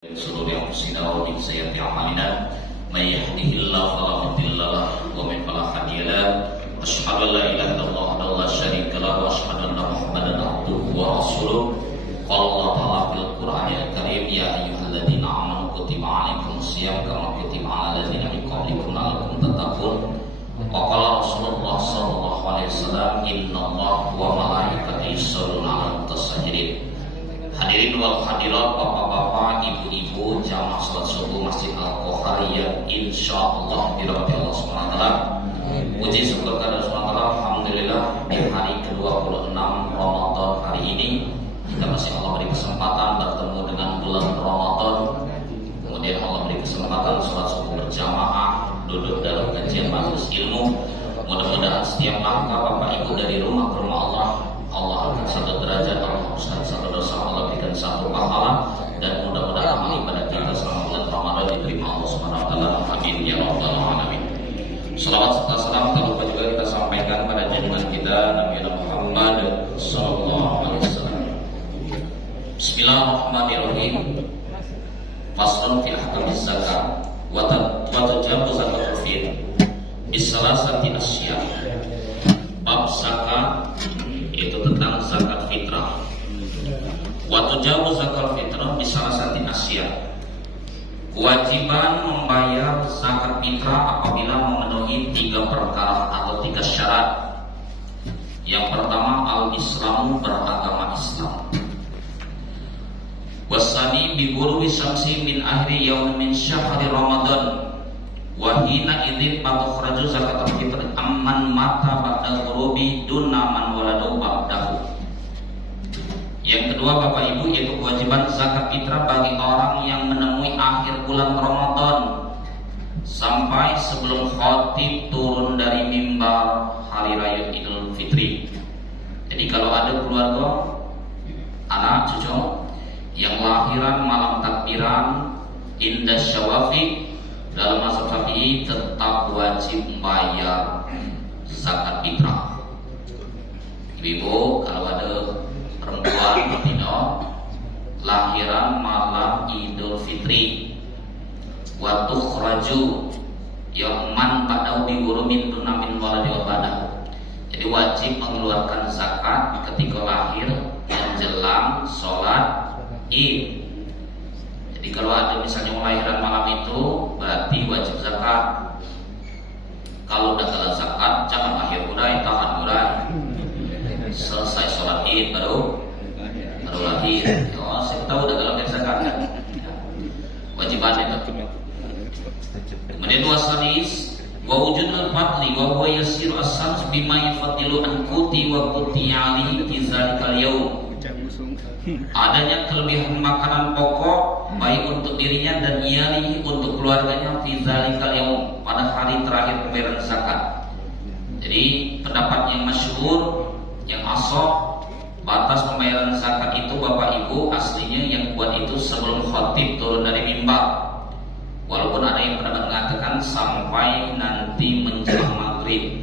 من شرور أنفسنا ومن سيئات أعمالنا من يهده الله فلا مضل له ومن فلا هادي له أشهد أن لا إله إلا الله وحده لا شريك له وأشهد أن محمدا عبده ورسوله قال الله تعالى في القرآن الكريم يا أيها الذين آمنوا كتب عليكم الصيام كما كتب على الذين من قبلكم لعلكم تتقون وقال رسول الله صلى الله عليه وسلم إن الله وملائكته يصلون على المتصهرين. Hadirin wal hadirat, bapak-bapak, ibu-ibu, jamaah salat subuh Masjid Al-Qohari yang insyaallah dirahmati Allah SWT. Puji syukur kepada Allah SWT. Alhamdulillah di hari ke-26 Ramadan hari ini kita masih Allah beri kesempatan bertemu dengan bulan Ramadan. Kemudian Allah beri kesempatan salat subuh berjamaah, duduk dalam kajian majelis ilmu. Mudah-mudahan setiap langkah bapak ibu dari rumah ke rumah Allah angkat satu derajat, Allah hapuskan satu dosa, Allah berikan satu pahala, dan mudah-mudahan amal ibadah kita selama bulan Ramadan diterima Allah SWT. Amin ya rabbal alamin. Salawat serta salam tak lupa juga kita sampaikan pada junjungan kita Nabi Muhammad sallallahu alaihi wasallam. Bismillahirrahmanirrahim. Faslun fil ahkamiz zakat wa tajabu zakatul fitr bisalasati asya. Bab zakat itu tentang zakat fitrah. Waktu jauh zakat fitrah di salah satu Asia. Kewajiban membayar zakat fitrah apabila memenuhi 3 perkara atau 3 syarat. Yang pertama, al-Islamu, beragama Islam. Wasani bi ghurubi syamsi min akhir yaum min syahri Ramadan. Wa hina idzin fatukhraju zakatul fitr amman mata ba'da ghurubi dunna man waladu ba'dahu. Yang kedua Bapak Ibu, yaitu kewajiban zakat fitrah bagi orang yang menemui akhir bulan Ramadan sampai sebelum khatib turun dari mimbar hari raya Idul Fitri. Jadi kalau ada keluarga anak cucu yang lahiran malam takbiran indah syawafiq, dalam mazhab Syafi'i tetap wajib membayar zakat fitrah. Ibu, kalau ada perempuan betina lahiran malam Idul Fitri, wa tukhraju yauman ba'dahu bi ghurumin dunamin waladi wa ba'dahu. Jadi wajib mengeluarkan zakat ketika lahir menjelang sholat Id. Jadi kalau ada misalnya kelahiran malam itu berarti wajib zakat. Kalau udah kalah zakat jangan lahir udah, tahan udah. Selesai sholat Id baru lahir. Oh, saya tahu udah kalau zakat kan. Wajiban itu. Kemudian wasalis wa wujudul fadli wa huwa yasir as-sams bima yafadilu an kuti wa kuti ali tizalikal yaum. Adanya kelebihan makanan pokok baik untuk dirinya dan iyali untuk keluarganya fi zalikal yaum, pada hari terakhir pembayaran zakat. Jadi pendapat yang masyhur, yang ashab, batas pembayaran zakat itu Bapak Ibu aslinya yang kuat itu sebelum khatib turun dari mimbar. Walaupun ada yang pendapat mengatakan sampai nanti menjelang maghrib,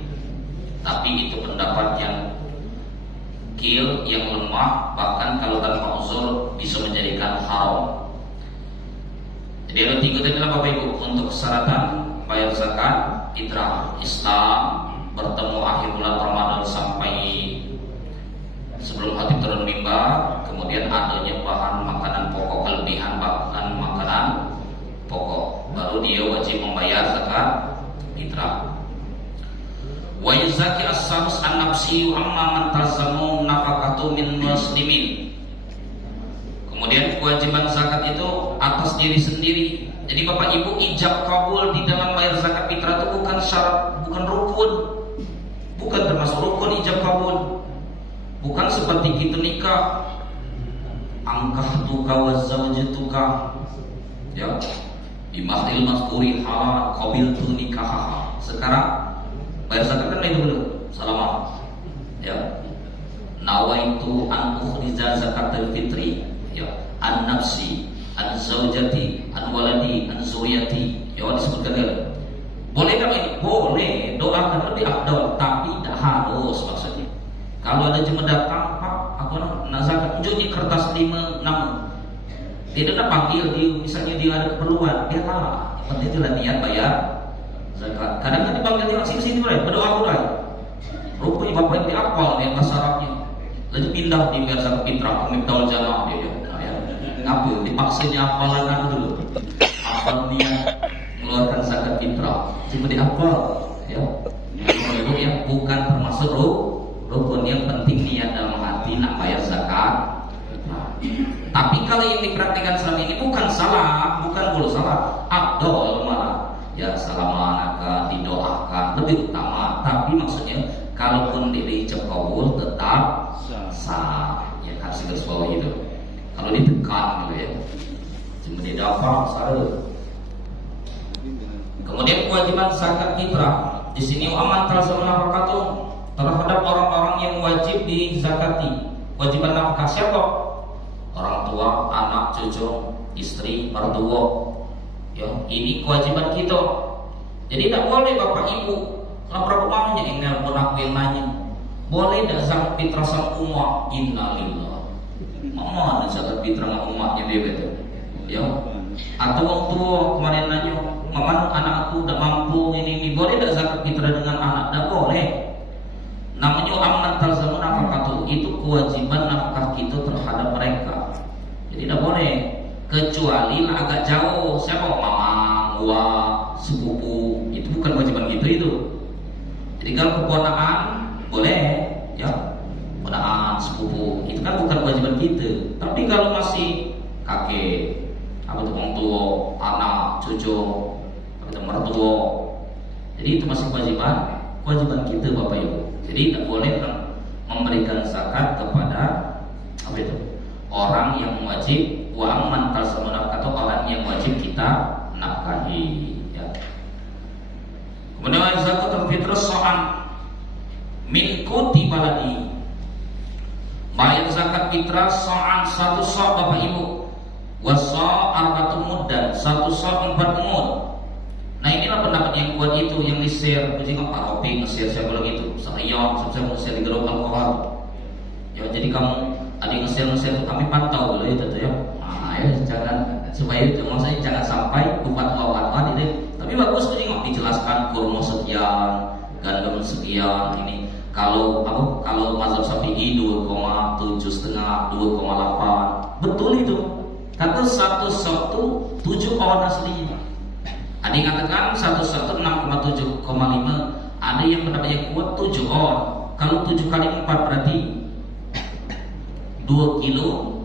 tapi itu pendapat yang yang lemah, bahkan kalau tanpa uzur bisa menjadikan haram. Jadi ada 3 tadi Bapak Ibu untuk persyaratan bayar zakat fitrah: Islam, bertemu akhir bulan Ramadan sampai sebelum khatib turun mimbar, kemudian adanya bahan makanan pokok, kelebihan bahan makanan pokok, baru dia wajib membayar zakat fitrah. Wa yuzaki as-sams an-nafsi amma man tazamu nafaqatu min muslimin. Kemudian kewajiban zakat itu atas diri sendiri. Jadi Bapak Ibu, ijab kabul di dalam bayar zakat fitrah itu bukan syarat, bukan rukun. Bukan termasuk rukun ijab kabul. Bukan seperti kita nikah, angkahtuka wa zawjatuka, ya, bimahdil mazkuri halal qabiltu nikah. Sekarang bayar zakat kan itu dulu, salamat, ya. Nawaitu an ukhrija zakatul fitri, ya, an nafsi, an zaujati, an waladi, an zuriyati. Ya, disebutkan dulu. Boleh kan ini? Boleh. Doakan lebih afdal, tapi tidak harus maksudnya. Kalau ada jemaah datang, Pak, aku nak zakat, tunjuknya kertas 5 nama. Tidak ada panggil misalnya dia ada keperluan, dia lah. Penting itulah niat bayar zakat. Kadang kan dipanggil dia sini berdoa mulai. Rupanya bapak ini apal nih bahasa Arabnya. Lalu pindah di bayar zakat fitrah, Miftaul Jannah dia. Ngapa? Dipaksanya hafalan dulu. Hafal niat mengeluarkan zakat fitrah. Cuma dihafal, ya. Itu ya bukan termasuk rukun. Yang penting niat dalam hati nak bayar zakat. Tapi kalau yang dipraktikkan selama ini bukan salah, bukan boleh salah, abdol malah. Ya salamanaka didoakan lebih utama. Tapi maksudnya kalaupun dicap kabul tetap sah. Ya harus digarisbawahi itu. Kalau ditekan gitu ya, cuma dia dapat salah. Kemudian kewajiban zakat fitrah di sini aman terasa nafkah terhadap orang-orang yang wajib dizakati. Kewajiban nafkah siapa? Orang tua, anak, cucu, istri, mertua. Ya, ini kewajiban kita. Jadi tidak boleh bapak ibu lapor rumahnya ini pun aku yang nanya. Boleh tidak zakat fitrah sama umat? Innalillah. Mama zakat fitrah sama umatnya dia betul. Ya. Atau orang tua kemarin nanya, mama anakku tidak mampu ini boleh tidak zakat fitrah dengan anak? Tidak boleh. Namanya aman talzamun nafkah itu kewajiban nafkah kita terhadap mereka. Jadi tidak boleh kecuali lah agak jauh. Siapa? Mama, gua, sepupu. Itu bukan kewajiban kita itu. Jadi kalau keponakan boleh, ya. Keponakan, sepupu itu kan bukan kewajiban kita. Tapi kalau masih kakek, apa itu orang tua, anak, cucu, apa itu mertua. Jadi itu masih kewajiban kita Bapak Ibu. Jadi tidak boleh memberikan zakat kepada apa itu orang yang wajib wa amman talzamun atau orang yang wajib kita nafkahi. Ya. Kemudian zakatul fitrah so'an min kuti baladi. Bayar zakat fitrah so'an satu so' Bapak Ibu. Wasa arba'atu muddan satu so' 4 mud. Nah inilah pendapat yang kuat itu yang di-share. Jadi Pak Ropi nge-share saya bilang itu. Saya nge-share di grup alkohol. Ya jadi kamu ada yang nge-share kami pantau dulu itu ya. Nah ya jangan supaya itu maksudnya jangan sampai buat lawan ini. Tapi bagus tuh nggak dijelaskan kurma sekian, gandum sekian ini. Kalau mazhab Syafi'i 2,7,5, 2,8. Betul itu. Kata satu 7 on aslinya. Ada yang katakan 1 6,7,5. Ada yang pendapat yang kuat 7 on. Kalau 7 kali 4 berarti 2 kilo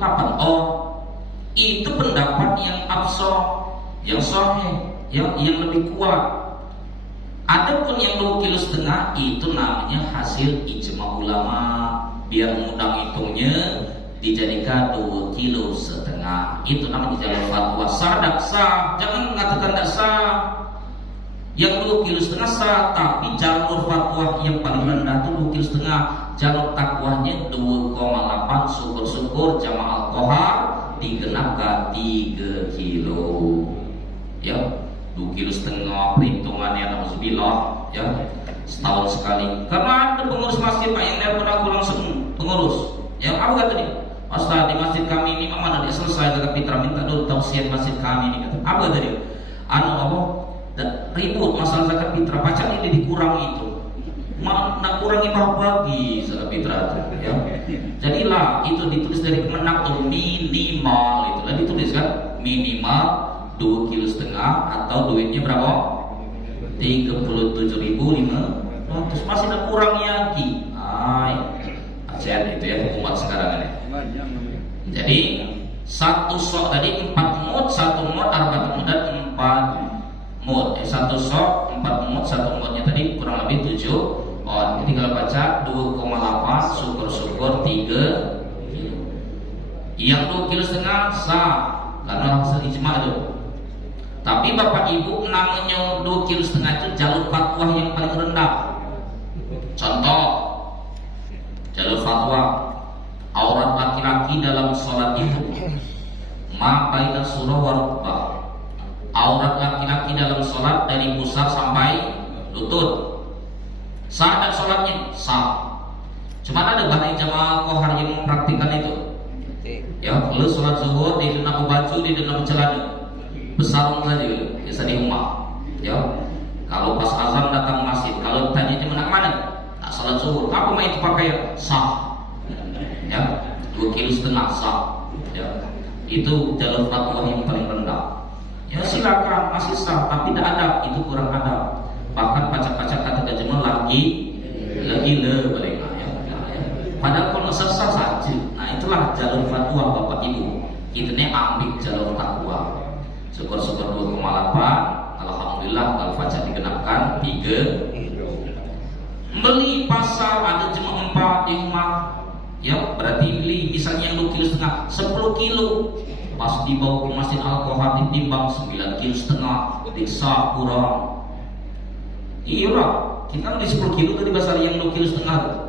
8 on. Itu pendapat yang absor, yang sahih, yang lebih kuat. Adapun yang 2,5 kilo itu namanya hasil ijma ulama. Biar mudah hitungnya dijadikan 2,5 kilo. Itu namanya jalur fatwa sah tak sah. Jangan mengatakan tak sah. Yang 2,5 kilo sah, tapi jalur fatwa yang paling rendah itu 2,5 kilo. Jalur takwahnya 2,8. Syukur-syukur jamaah al-kohar digenapkan 3 kilo. Ya, 2,5 kilo perhitungannya alhamdulillah ya setahun sekali. Karena ada pengurus masjid Pak yang nelpon aku langsung pengurus. Ya apa kata dia? Ustaz di masjid kami ini mana dia selesai zakat fitrah minta dulu tausiah masjid kami ini kata. Apa kata dia? Ribut masalah zakat fitrah pacak ini dikurangi itu. Nak kurangi bagi zakat fitrah itu ya. Jadilah itu ditulis dari Kemenak tuh minimal itu. Lah ditulis kan minimal 2,5 kilo atau duitnya berapa? 37.500. Masih ada kurangnya lagi. Aset itu ya umat sekarang ini. Jadi satu sok tadi 4 mud, 1 mud, 4 mud dan 4 mud. Satu sok 4 mud, 1 mudnya tadi kurang lebih 7 on. Jadi kalau baca 2,8 syukur-syukur 3 kilo. Yang 2,5 kilo sah karena hasil ijma itu. Tapi Bapak Ibu namanya 2,5 kilo itu jalur fatwa yang paling rendah. Contoh jalur fatwa aurat laki-laki dalam sholat itu ma baina surah wa rukbah. Aurat laki-laki dalam sholat dari pusar sampai lutut. Sah tak sholatnya? Sah. Cuma ada banyak jamaah kohar yang mempraktikkan itu. Ya, Ya, kalau sholat zuhur di dalam baju, di dalam celana, besarung saja, biasa di rumah. Ya, kalau pas azan datang masjid, kalau tanya di mana? Tak sholat zuhur, apa mau itu pakaian? Sah. Ya, 2,5 kg sah. Ya, itu jalur fatwa yang paling rendah. Ya silakan, masih sah, tapi tidak ada, itu kurang ada. Bahkan pacak-pacak kata gajah lagi le balik. Padahal kalau sah saja. Nah itulah jalur fatwa Bapak Ibu. Kita nih ambil jalur fatwa. Syukur-syukur 2,8. Alhamdulillah kalau pajak digenapkan 3. Beli pasar ada cuma 4 di rumah. Ya berarti beli misalnya yang 2,5 kg 10 kilo. Pas dibawa ke Masjid Al-Qohar ditimbang 9,5 kg. Diksa kurang. Iya kita beli 10 kilo tadi pasar yang 2,5 kg.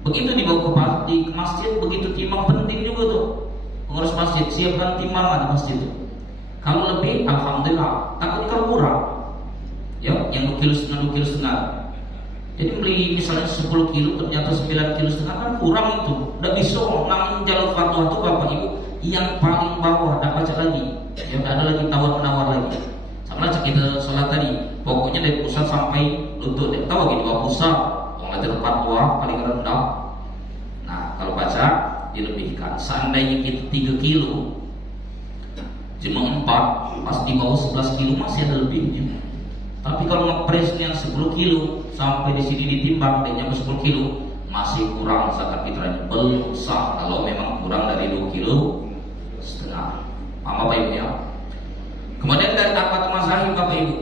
Begitu dibawa ke masjid, begitu timbang penting juga tuh. Pengurus masjid siapkan timbangan masjid itu. Kalau lebih, alhamdulillah. Takut kalau kurang, ya, yang 2,5 kg. Jadi beli misalnya 10 kilo ternyata 9,5 kg kan kurang itu. Udah bisa. Namun jalur fatwa itu Bapak Ibu yang paling bawah, tidak baca lagi. Ya tidak ada lagi tawar-menawar lagi. Sama aja kita sholat tadi. Pokoknya dari pusat sampai lutut. Tahu lagi di bawah pusat. Jalur fatwa paling rendah. Nah kalau baca dilebihkan. Seandainya kita 3 kilo cuma 4, pas di bawah 11 kilo masih ada lebihnya. Tapi kalau ngepres yang 10 kilo sampai di sini ditimbang dan nyampe 10 kilo masih kurang zakat fitrahnya, belum sah kalau memang kurang dari 2,5 kilo. Paham Bapak Ibu ya? Kemudian dari 4 mazhab Bapak Ibu,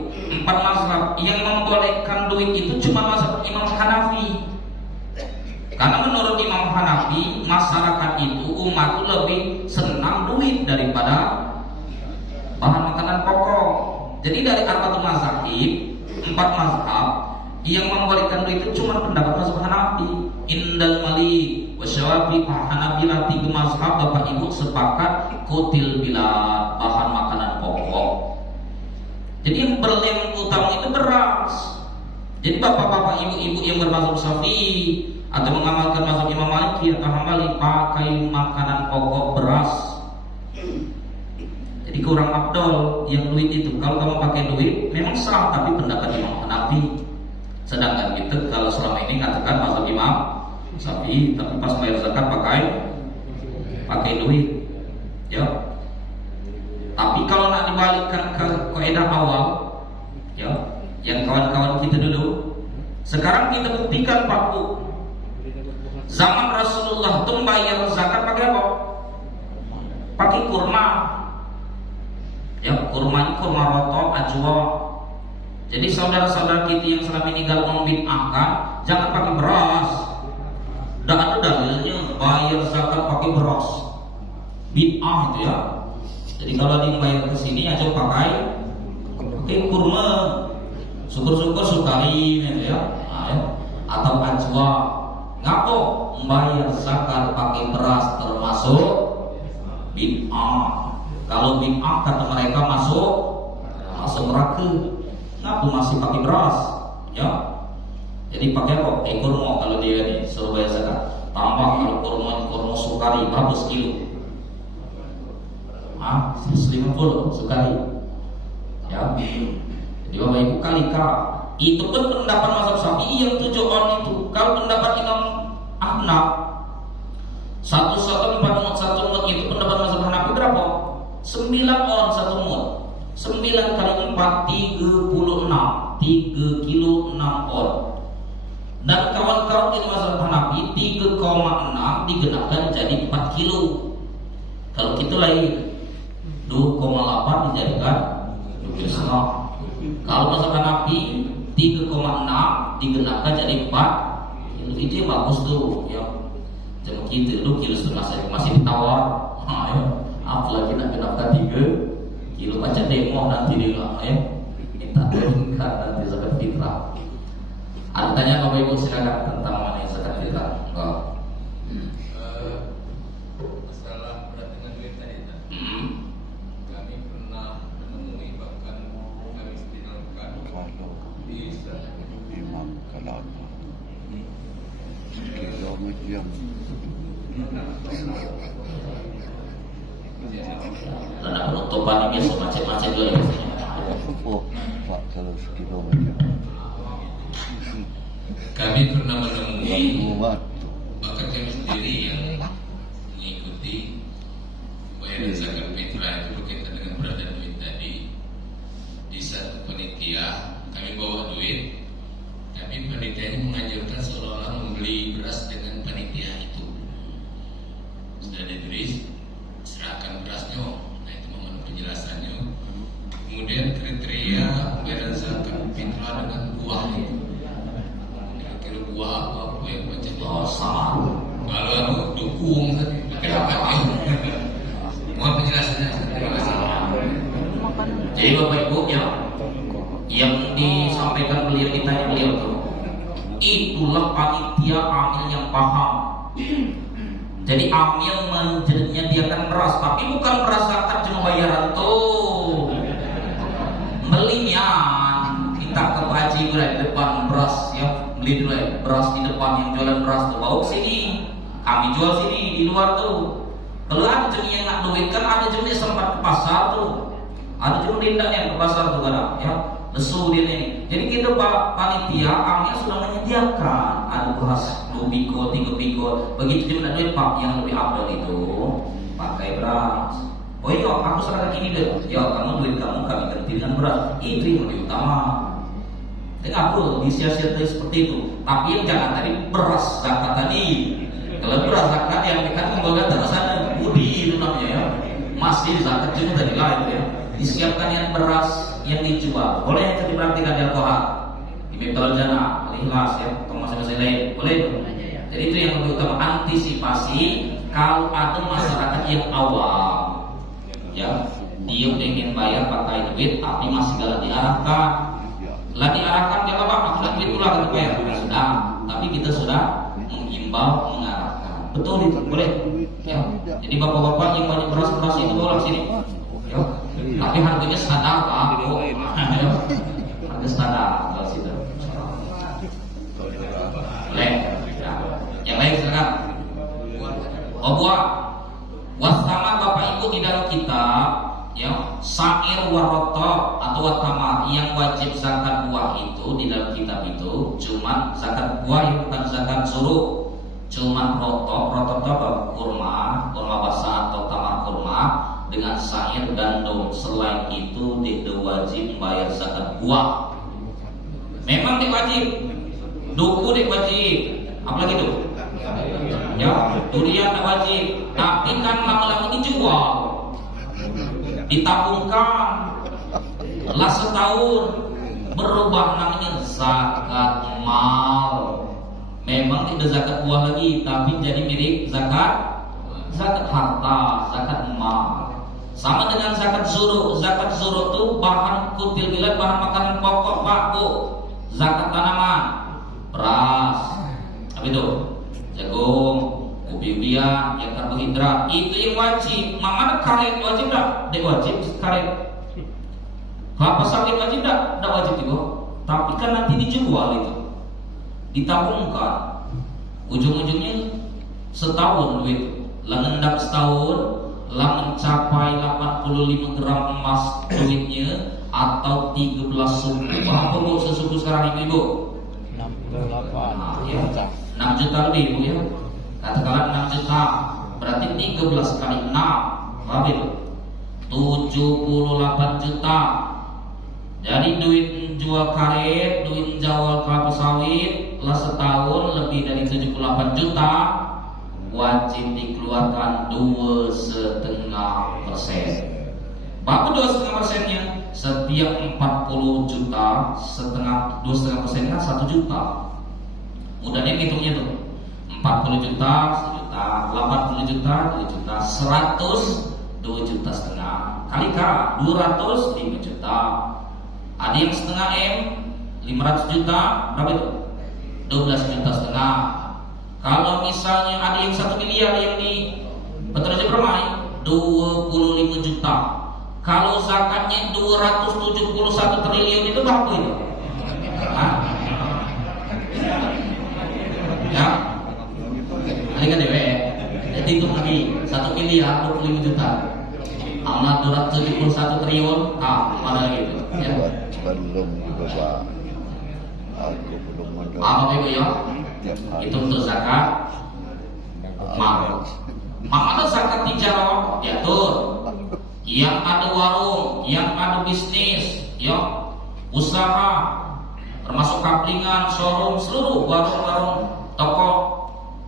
4 mazhab yang membolehkan duit itu cuma mazhab Imam Hanafi. Karena menurut Imam Hanafi, masyarakat itu, umat itu lebih senang duit daripada bahan makanan pokok. Jadi dari 4 mazhab, 4 mazhab yang membolehkan duit itu cuma pendapat mazhab Hanafi. Indal Malik wa Syafi'i Hanabilah 3 mazhab Bapak Ibu sepakat kutil bilad, bahan makanan pokok. Jadi yang utama itu beras. Jadi bapak-bapak ibu-ibu yang bermazhab Syafi'i atau mengamalkan mazhab Imam Maliki atau Hambali pakai makanan pokok beras. Jadi kurang afdol yang duit itu. Kalau kamu pakai duit memang sah, tapi pendapat Imam Hanafi. Sedangkan kita kalau selama ini katakan mazhab Imam Syafi'i, tapi pas bayar zakat pakai duit. Ya. Tapi kalau nak dibalikkan ke kaidah awal, ya, yang kawan-kawan kita dulu, sekarang kita buktikan Pak Bu. Zaman Rasulullah itu bayar zakat pakai apa? Pakai kurma. Ya, kurma ini kurma roto, ajwa. Jadi saudara-saudara kita yang selama ini galau membid'ahkan, jangan pakai beras. Dan ada dalilnya bayar zakat pakai beras. Bid'ah itu ya. Jadi kalau dia bayar ke sini aja pakai kurma. Syukur-syukur sukari gitu ya. Nah, ya. Atau ajwa. Ngapo membayar zakat pakai beras termasuk bid'ah. Kalau bid'ah kata mereka masuk neraka. Ngapo masih pakai beras? Ya. Jadi pakai apa? Kurma kalau dia nih suruh bayar zakat. Tambah kalau kurma sukari berapa sekilo? 150 sukari. Ya. Jadi Bapak Ibu kalika. Itu pun pendapat mazhab Syafi'i yang 7 on itu. Kalau pendapat Imam Ahnaf 1 4 mut 1 mut itu pendapat mazhab Hanafi berapa? 9 on 1 mut. 9 kali 4 36. 3 kilo 6 on. Dan kawan-kawan di mazhab Hanafi 3,6 digenapkan jadi 4 kilo. Kalau kita lain 2,8 dijadikan 2,5. Kalau mazhab Hanafi 3,6 digenapkan jadi 4. Itu yang bagus tuh, ya. Jangan kita dulu kilo setengah saja masih ditawar. Nah, ya. Apalagi nak genapkan 3 kilo baca demo nanti dia ya. Minta meningkat nanti zakat fitrah. Ada tanya Bapak Ibu silakan tentang mana zakat fitrah? Enggak. Masalah berat dengan duit tadi. Kami pernah menemui bahkan kami istinalkan di Imam Kalapa kilo macam Karena penutupan ini biasa macet-macet dulu ya biasanya. Oh, Pak, kalau sekilo macam Kami pernah menemui buat bahkan kami sendiri yang mengikuti bayaran zakat fitrah itu berkaitan dengan beradaan duit tadi. Di satu panitia kami bawa duit, tapi panitianya menganjurkan seolah-olah membeli beras dengan panitia itu. Sudah ditulis, serahkan berasnya. Nah itu mohon penjelasannya. Kemudian kriteria pembayaran zakat fitrah dengan buah itu. Kira-kira buah apa yang macam itu? Oh sama. Kalau aku dukung tadi, kenapa? Mohon penjelasannya. Terima kasih. Jadi Bapak Ibu ya, yang disampaikan beliau ditanya beliau itu, itulah panitia amil yang paham. Jadi amil menyediakan beras, tapi bukan beras zakat cuma bayaran tuh. Belinya kita ke Pak Haji di depan beras ya, beli dulu ya, beras di depan yang jualan beras tuh bawa ke sini, kami jual sini di luar tuh. Kalau ada jenis yang nak duit kan ada jenis sempat ke pasar tuh, ada jenis tindak yang ke pasar tuh kadang ya, lesu dia ini. Jadi kita Pak panitia amil sudah menyediakan ada beras 2 biko, 3 biko, begitu juga duit Pak yang lebih abdul itu pakai beras. Oh iya, aku serahkan ini deh. Ya kamu duit kamu kami ganti dengan beras. Itu yang lebih utama. Dengan aku disia-siakan seperti itu. Tapi yang jangan tadi beras zakat tadi. Kalau beras zakat yang akan membawa ke sana budi itu namanya ya. Masih zakat juga tadi lain ya. Disiapkan yang beras yang dijual. Boleh yang diperhatikan di Al-Quran. Di Mibtal Jannah, Al-Ikhlas ya, atau masing-masing lain. Boleh itu. Jadi itu yang lebih utama, antisipasi kalau ada masyarakat yang awam. Ya, dia ingin bayar pakai duit tapi masih galak diarahkan. Lah diarahkan dia Pak, maksudnya duit itulah kita bayar. Sudah, tapi kita sudah mengimbau, mengarahkan. Betul itu, boleh. Ya. Jadi bapak-bapak yang banyak beras-beras itu bawa sini. Ya. Tapi harganya standar Pak. Oh, ya. Harga standar kalau situ. Boleh. Ya. Yang lain silakan. Oh buah. Wasama Bapak Ibu di dalam kitab ya, sa'ir waroto atau watama yang wajib zakat buah itu di dalam kitab itu cuman zakat buah yang bukan zakat suruh, cuman roto itu kurma basah atau tamar kurma dengan sa'ir gandum. Selain itu tidak wajib membayar zakat buah. Memang tidak wajib, duku tidak wajib, apalagi itu ya, durian tak wajib, tapi kan lama-lama dijual, ditabungkan, lah setahun berubah namanya zakat mal. Memang tidak zakat buah lagi, tapi jadi mirip zakat harta, zakat mal. Sama dengan zakat zuru. Zakat zuru itu bahan kutil gilat, bahan makanan pokok Pak Bu. Zakat tanaman, beras, apa itu? Jagung, ubi-ubian, yang karbohidrat itu yang wajib. Mana karet wajib tak? Tidak wajib karet. Kelapa sawit wajib tak? Tidak wajib juga. Tapi kan nanti dijual itu, ditabungkan. Ujung-ujungnya setahun duit. Lah ngendap setahun, lah mencapai 85 gram emas duitnya atau 13 suku. Berapa Bu sesuku sekarang Ibu? 68 ya. 6 juta lebih Bu ya. Katakanlah 6 juta, berarti 13 kali 6 berapa itu? 78 juta. Jadi duit jual karet, duit jual kelapa sawit lah setahun lebih dari 78 juta, wajib dikeluarkan 2,5%. Berapa 2,5%-nya? Setiap 40 juta, 2,5%-nya 1 juta. Mudahnya hitungnya tuh. 40 juta, 1 juta, 80 juta, 2 juta, 100, 2 juta setengah. Kali K, 200, 5 juta. Ada yang setengah M, 500 juta, berapa itu? 12 juta setengah. Kalau misalnya ada yang 1 miliar yang di Petrosi Permai, 25 juta. Kalau zakatnya 271 triliun itu berapa itu? Hah? Ya, ada kan DWR? Jadi hitung lagi 1 miliar 25 juta. Amanat darurat 71 triliun. Mana gitu ya. Belum juga Pak. Aku belum ada. Apa Ibu ya? Tiap hari. Itu untuk zakat. Mana zakat tijarah diatur. Yang ada warung, yang ada bisnis, ya, usaha, termasuk kaplingan, showroom, seluruh warung-warung, toko.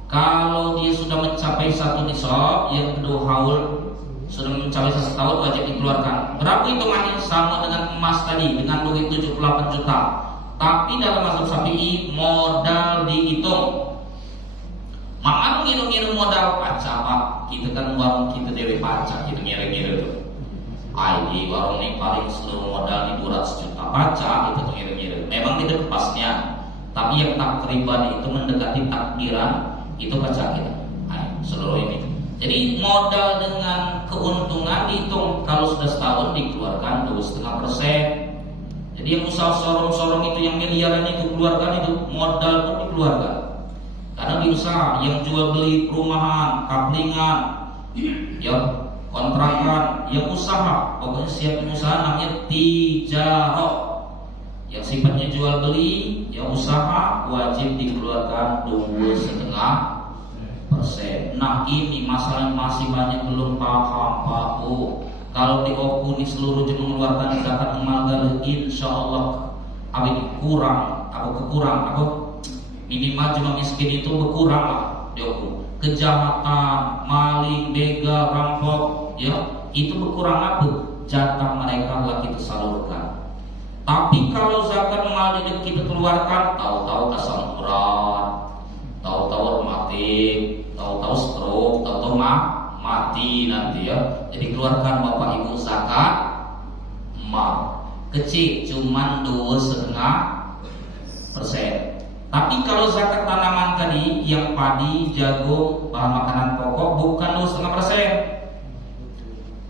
Kalau dia sudah mencapai 1 nisab, yang kedua haul, sudah mencapai 1 tahun wajib dikeluarkan. Berapa hitungannya? Sama dengan emas tadi, dengan duit 78 juta. Tapi dalam mazhab Syafi'i modal dihitung. Makanya ngiru-ngiru modal pajak Pak. Kita kan warung kita dewe pajak, kita ngiru-ngiru tuh. Di warung ini paling seluruh modal di 200 juta pajak, itu tuh ngiru-ngiru. Memang tidak pasnya, tapi yang takriban itu mendekati takdiran itu pajak kita. Seluruh ini. Jadi modal dengan keuntungan dihitung. Kalau sudah setahun dikeluarkan 2,5%. Jadi yang usaha sorong-sorong itu yang miliaran itu keluarkan itu modal pun dikeluarkan. Karena di usaha yang jual beli perumahan, kaplingan, ya kontrakan, yang usaha, pokoknya siap usaha namanya tijarah. Yang sifatnya jual beli, yang usaha wajib dikeluarkan 2,5%. Nah ini masalah masih banyak belum paham Pak Bu. Kalau di OKU ini seluruh mengeluarkan zakat emal insya Allah apa ini kurang, minimal cuma miskin itu berkurang lah di OKU. Kejahatan, maling, begal, rampok, ya itu berkurang apa? Jatah mereka lah kita salurkan. Tapi kalau zakat emal kita keluarkan, tahu-tahu asam urat, tahu-tahu rematik, tahu-tahu stroke, tahu-tahu mati nanti ya. Jadi keluarkan Bapak Ibu zakat emal kecil cuman 2,5%. Tapi kalau zakat tanaman tadi yang padi, jagung, bahan makanan pokok bukan 2,5%,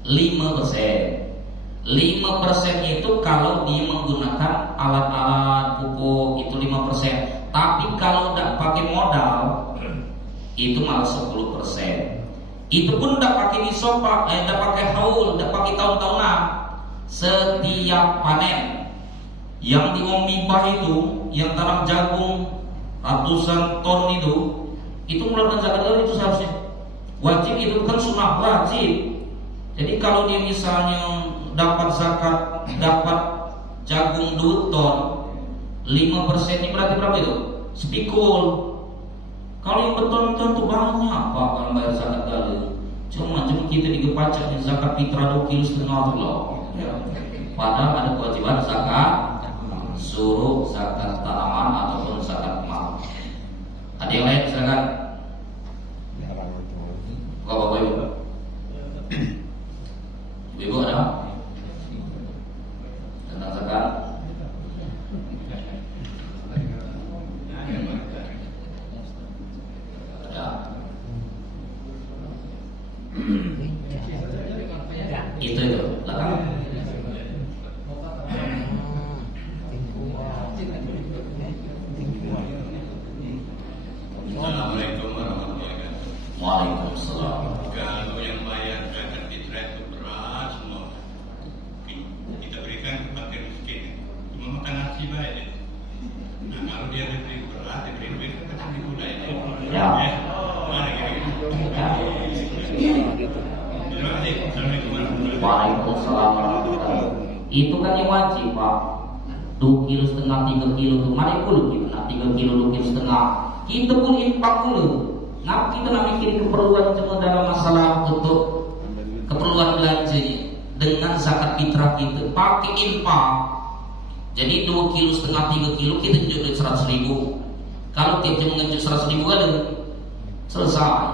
5% itu kalau dia menggunakan alat-alat pupuk itu 5%. Tapi kalau tidak pakai modal itu malah 10%. Itu pun tidak pakai nisab, tidak pakai haul, tidak pakai tahun-tahunan. Setiap panen yang di Omnibah itu, yang tanam jagung ratusan ton itu mengeluarkan zakat itu seharusnya wajib. Itu bukan sunnah, wajib. Jadi kalau dia misalnya dapat zakat, dapat jagung 2 ton, 5% ini berarti berapa itu? Sepikul. Kalau yang berton-ton itu banyak Pak kalau bayar zakat galau. Cuma kita digepacak di zakat fitrah 2,5 kilo loh. Ya. Padahal ada kewajiban zakat suruh, zakat tanaman ataupun zakat emal. Ada yang lain silakan. Bapak Ibu. Ibu ada tentang zakat. Itu belakang. Assalamualaikum warahmatullahi wabarakatuh. Waalaikumsalam. Kalau yang bayar zakat fitrah itu beras semua kita berikan kepada miskin, cuma makan nasi baik. Nah kalau dia beri beras, dia beri duit kan gula ini. Ya. Mana kira-kira? Terima kasih. Assalamualaikum warahmatullahi wabarakatuh. Waalaikumsalam. Itu kan yang wajib Pak. 2,5 kilo, 3 kilo tuh mana pun kita 3 kilo, 2,5 kilo. Kita pun infak dulu. Nah kita nak mikirin keperluan cuma dalam masalah untuk keperluan belanjanya dengan zakat fitrah kita pakai infak. Jadi 2,5 kilo, 3 kilo kita jual 100.000. Kalau tiap jam ngejual 100.000 kan selesai.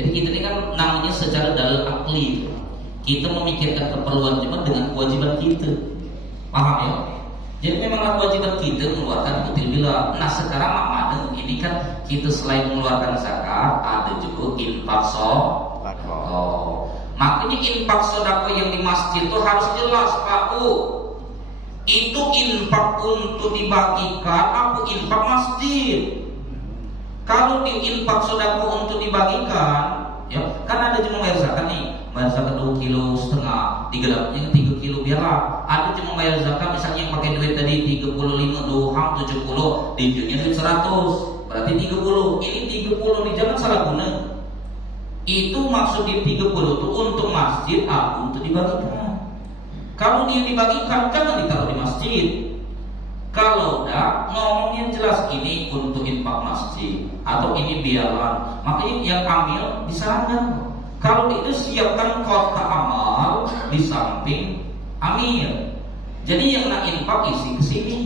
Jadi kita ini kan namanya secara dalil akli. Kita memikirkan keperluan cuma dengan kewajiban kita. Paham ya? Jadi memang kewajiban kita mengeluarkan kutil bila. Nah sekarang mana ini kan kita selain mengeluarkan zakat ada juga infak sedekah. Makanya infak sedekah yang di masjid itu harus jelas Pak Bu. Itu infak untuk dibagikan apa infak masjid? Kalau di infak sedekah untuk dibagikan, ya kan ada cuma bayar zakat nih. bayar zakat 2,5 kilo, 3 dapatnya 3 kilo biarlah. Ada cuma bayar zakat misalnya yang pakai duit tadi 35, 2 70, dijualnya duit 100, berarti 30. Ini 30 nih, jangan salah guna. Itu maksud di 30 itu untuk masjid atau untuk dibagikan. Kalau dia dibagikan jangan ditaruh di masjid. Kalau udah ngomongnya jelas ini untuk infak masjid atau ini biaran, makanya yang ambil disarankan. Kalau itu siapkan kotak amal di samping amil. Jadi yang nak infak isi ke sini.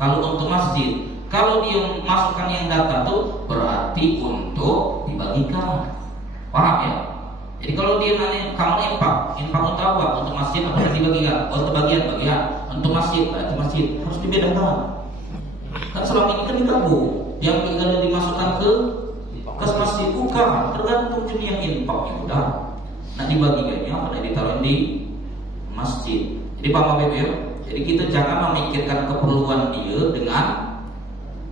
Kalau untuk masjid, kalau dia masukkan yang data tuh berarti untuk dibagikan. Paham ya? Jadi kalau dia nanya kamu infak untuk apa? Untuk masjid apa yang dibagikan? Oh, untuk bagian. Untuk masjid, berarti masjid harus dibedakan. Kan selama ini kan digabung. Yang kalau dimasukkan ke kas masjid bukan, tergantung jenis yang infaknya udah. Nah dibagikannya pada ditaruh di masjid. Jadi Pak Bapak ya. Jadi kita jangan memikirkan keperluan dia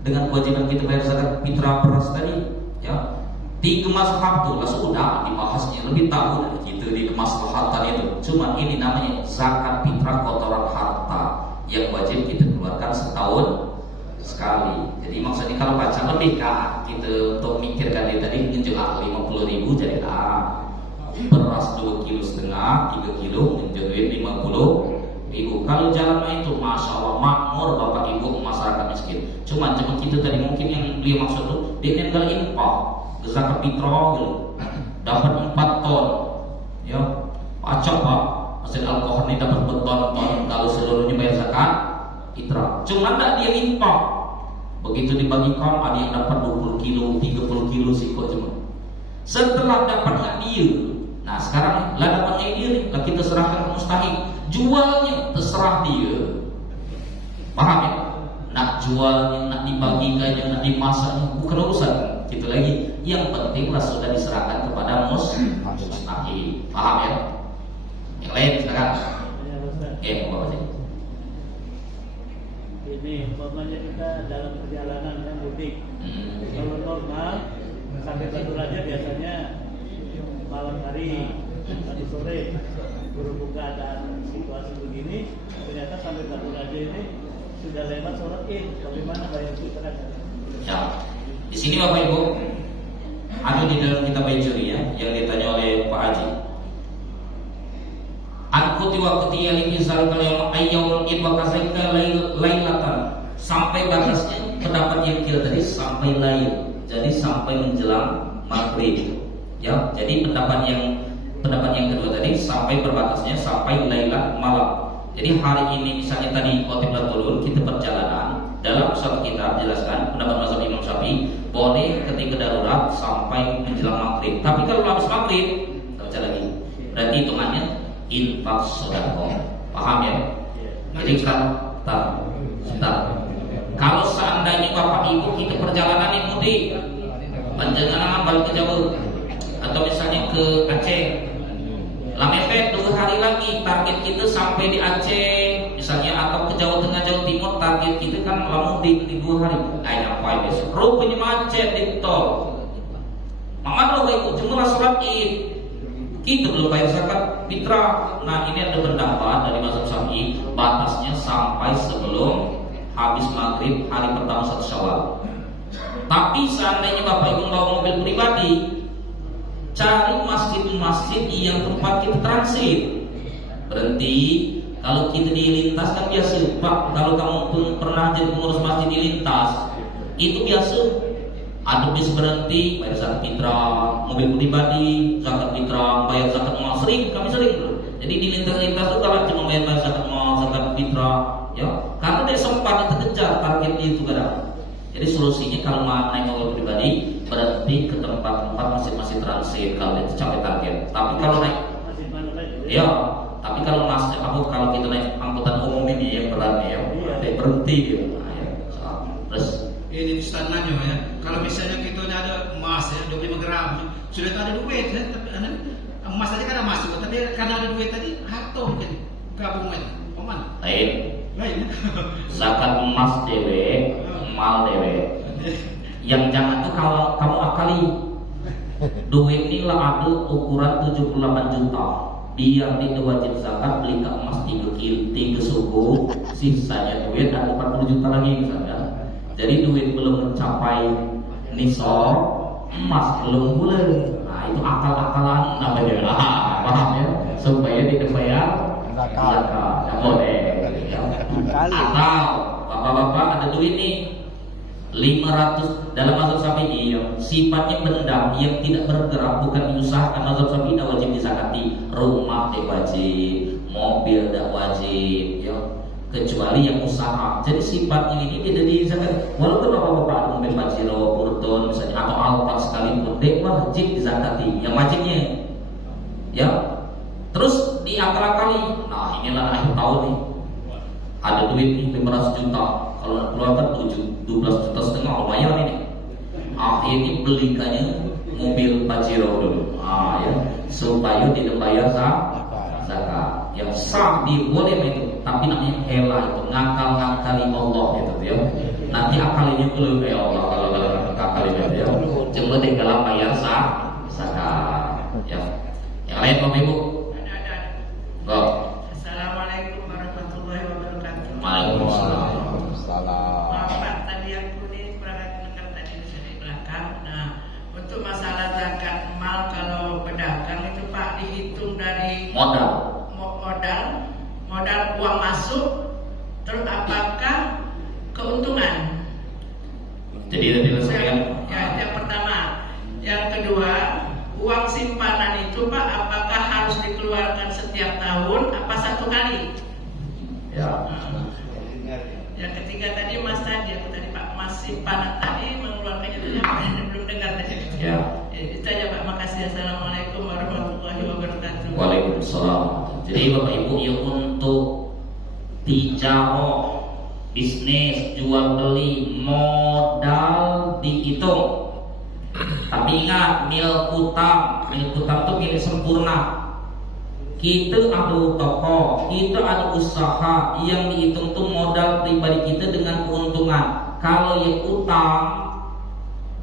dengan kewajiban kita bayar zakat fitrah beras tadi, ya. Di kemaslahatan lah sudah dibahasnya lebih tahu gitu di kemaslahatan itu. Cuma ini namanya zakat fitrah kotoran harta yang wajib kita keluarkan setahun sekali. Jadi maksudnya kalau baca lebih kah kita untuk mikirkan dia tadi menjual 50.000 jadi beras 2,5 kilo, 3 kilo menjadi 50.000. Kalau jalan itu masya Allah makmur bapak ibu masyarakat miskin. Cuma kita tadi mungkin yang dia maksud tuh dia tinggal infak zakat fitrah gitu. Dapat 4 ton. Ya, pacak Pak. Masjid Al-Kohar ini dapat berton-ton kalau seluruhnya bayar zakat fitrah. Cuma enggak dia infak. Begitu dibagikan ada yang dapat 20 kilo, 30 kilo sih kok cuma. Setelah dapat enggak dia. Nah, sekarang lah dapatnya dia nih, lah kita serahkan ke mustahik. Jualnya terserah dia. Paham ya? Nak jualnya, nak dibagikannya, nak dimasaknya bukan urusan gitu lagi. Yang penting lah sudah diserahkan kepada mustahik. Paham ya? Yang lain silakan. Ya, Bapak sih. Ini umpamanya kita dalam perjalanan yang mudik. Kalau normal sampai Batu Raja biasanya malam hari tadi sore, berhubung keadaan situasi begini, ternyata sampai Batu Raja ini sudah lewat sholat Id. Bagaimana bayar fitrah? Ya, di sini Bapak Ibu ada di dalam kitab Al-Juri ya, yang ditanya oleh Pak Haji. Angkuti waktu yali misal kalau ayyul id wa kasaika lailatan, sampai batasnya pendapat yang kira tadi sampai lail, jadi sampai menjelang maghrib ya. Jadi pendapat yang kedua tadi sampai berbatasnya sampai lailat malam. Jadi hari ini misalnya tadi khotib turun kita perjalanan, dalam suatu kitab jelaskan pendapat mazhab Imam Syafi'i boleh ketika darurat sampai menjelang maghrib. Tapi kalau habis maghrib kita baca lagi, berarti hitungannya infak sedekah. Paham ya? Jadi kalau seandainya bapak ibu kita perjalanan yang mudik, panjangan balik ke Jawa atau misalnya ke Aceh, lamepet 2 hari lagi target kita sampai di Aceh misalnya, atau ke Jawa Tengah, Jawa Timur, target kita kan mudik di 2 hari. Apa besok? Rupanya macet di tol. Maka kalau ikut jumlah sholat Id kita belum bayar zakat fitrah. Nah ini ada pendapat dari mazhab Syafi'i batasnya sampai sebelum habis maghrib hari pertama 1 Syawal. Tapi seandainya bapak ibu bawa mobil pribadi, cari masjid-masjid yang tempat kita transit. Berhenti. Kalau kita di lintas kan biasa Pak, kalau kamu pun pernah jadi pengurus masjid di lintas, itu biasa ada bis berhenti, bayar zakat fitrah, mobil pribadi, zakat fitrah, bayar zakat mal, kami sering bro. Jadi di lintas-lintas itu kalau cuma bayar zakat mal, zakat fitrah, ya, karena dia sempat terkejar target itu kadang. Jadi solusinya kalau mau naik mobil pribadi, berhenti ke tempat-tempat masjid-masjid transit kalau itu capai target. Tapi kalau naik, ya, tapi kalau kalau kita naik angkutan umum ini yang berat ya, berhenti gitu. Nah, ya. Terus ini standarnya ya. Kalau misalnya kita ada emas ya 25 gram, sudah ada duit ya, tapi emas tadi kan ada emas juga, tapi karena ada duit tadi harta mungkin gabungan. Paman. Lain. Zakat emas dewe, mal dewe. Yang jangan tuh kalau kamu akali. Duit ini lah ada ukuran 78 juta. Biar tidak wajib zakat, beli ke emas 3 suku, sisanya duit ada 40 juta lagi misalnya. Jadi duit belum mencapai nisab, emas belum boleh. Nah itu akal-akalan namanya. Paham ya? Supaya tidak bayar zakat. Tidak boleh. Atau bapak-bapak ada duit nih 500 dalam mazhab Syafi'i ya, sifatnya benda yang tidak bergerak, bukan diusahakan. Mazhab Syafi'i tidak wajib dizakati. Rumah tidak wajib, mobil tidak wajib ya, kecuali yang usaha. Jadi sifatnya ini tidak dizakati. Walaupun bapak-bapak ada mobil Pajero, Purton misalnya, atau Alphard sekalipun, tidak wajib dizakati. Yang wajibnya ya. Terus diakal-akali. Nah inilah akhir tahun nih, ada duit nih 500 juta. Kalau keluarkan 12 juta setengah lumayan ini. Akhirnya belikannya mobil Pajero dulu. Ya, supaya tidak bayar zakat. Yang sah boleh itu, tapi namanya hela itu, ngakal-ngakali Allah gitu ya. Nanti akalinya belum ya Allah kalau ngakalinya ya. Cuma tinggal bayar zakat. Ya. Yang lain Bapak Ibu? Ada. Assalamualaikum warahmatullahi wabarakatuh. Waalaikumsalam. Bapak tadi aku nih kurang dengar tadi di belakang. Nah, untuk masalah zakat mal kalau pedagang itu Pak dihitung dari modal uang masuk, terus apakah keuntungan? Jadi yang pertama, yang kedua, uang simpanan itu Pak apakah harus dikeluarkan setiap tahun apa satu kali? Ya. Yang ketiga tadi Mas Mas simpanan tadi mengeluarkannya itu belum dengar tadi. Ya. Itu aja Pak, makasih. Assalamualaikum warahmatullahi wabarakatuh. Waalaikumsalam. Jadi Bapak Ibu ya, untuk tijarah, bisnis, jual beli, modal dihitung. Tapi ingat, milik utang itu milik sempurna. Kita ada toko, kita ada usaha, yang dihitung tuh modal pribadi kita dengan keuntungan. Kalau yang utang,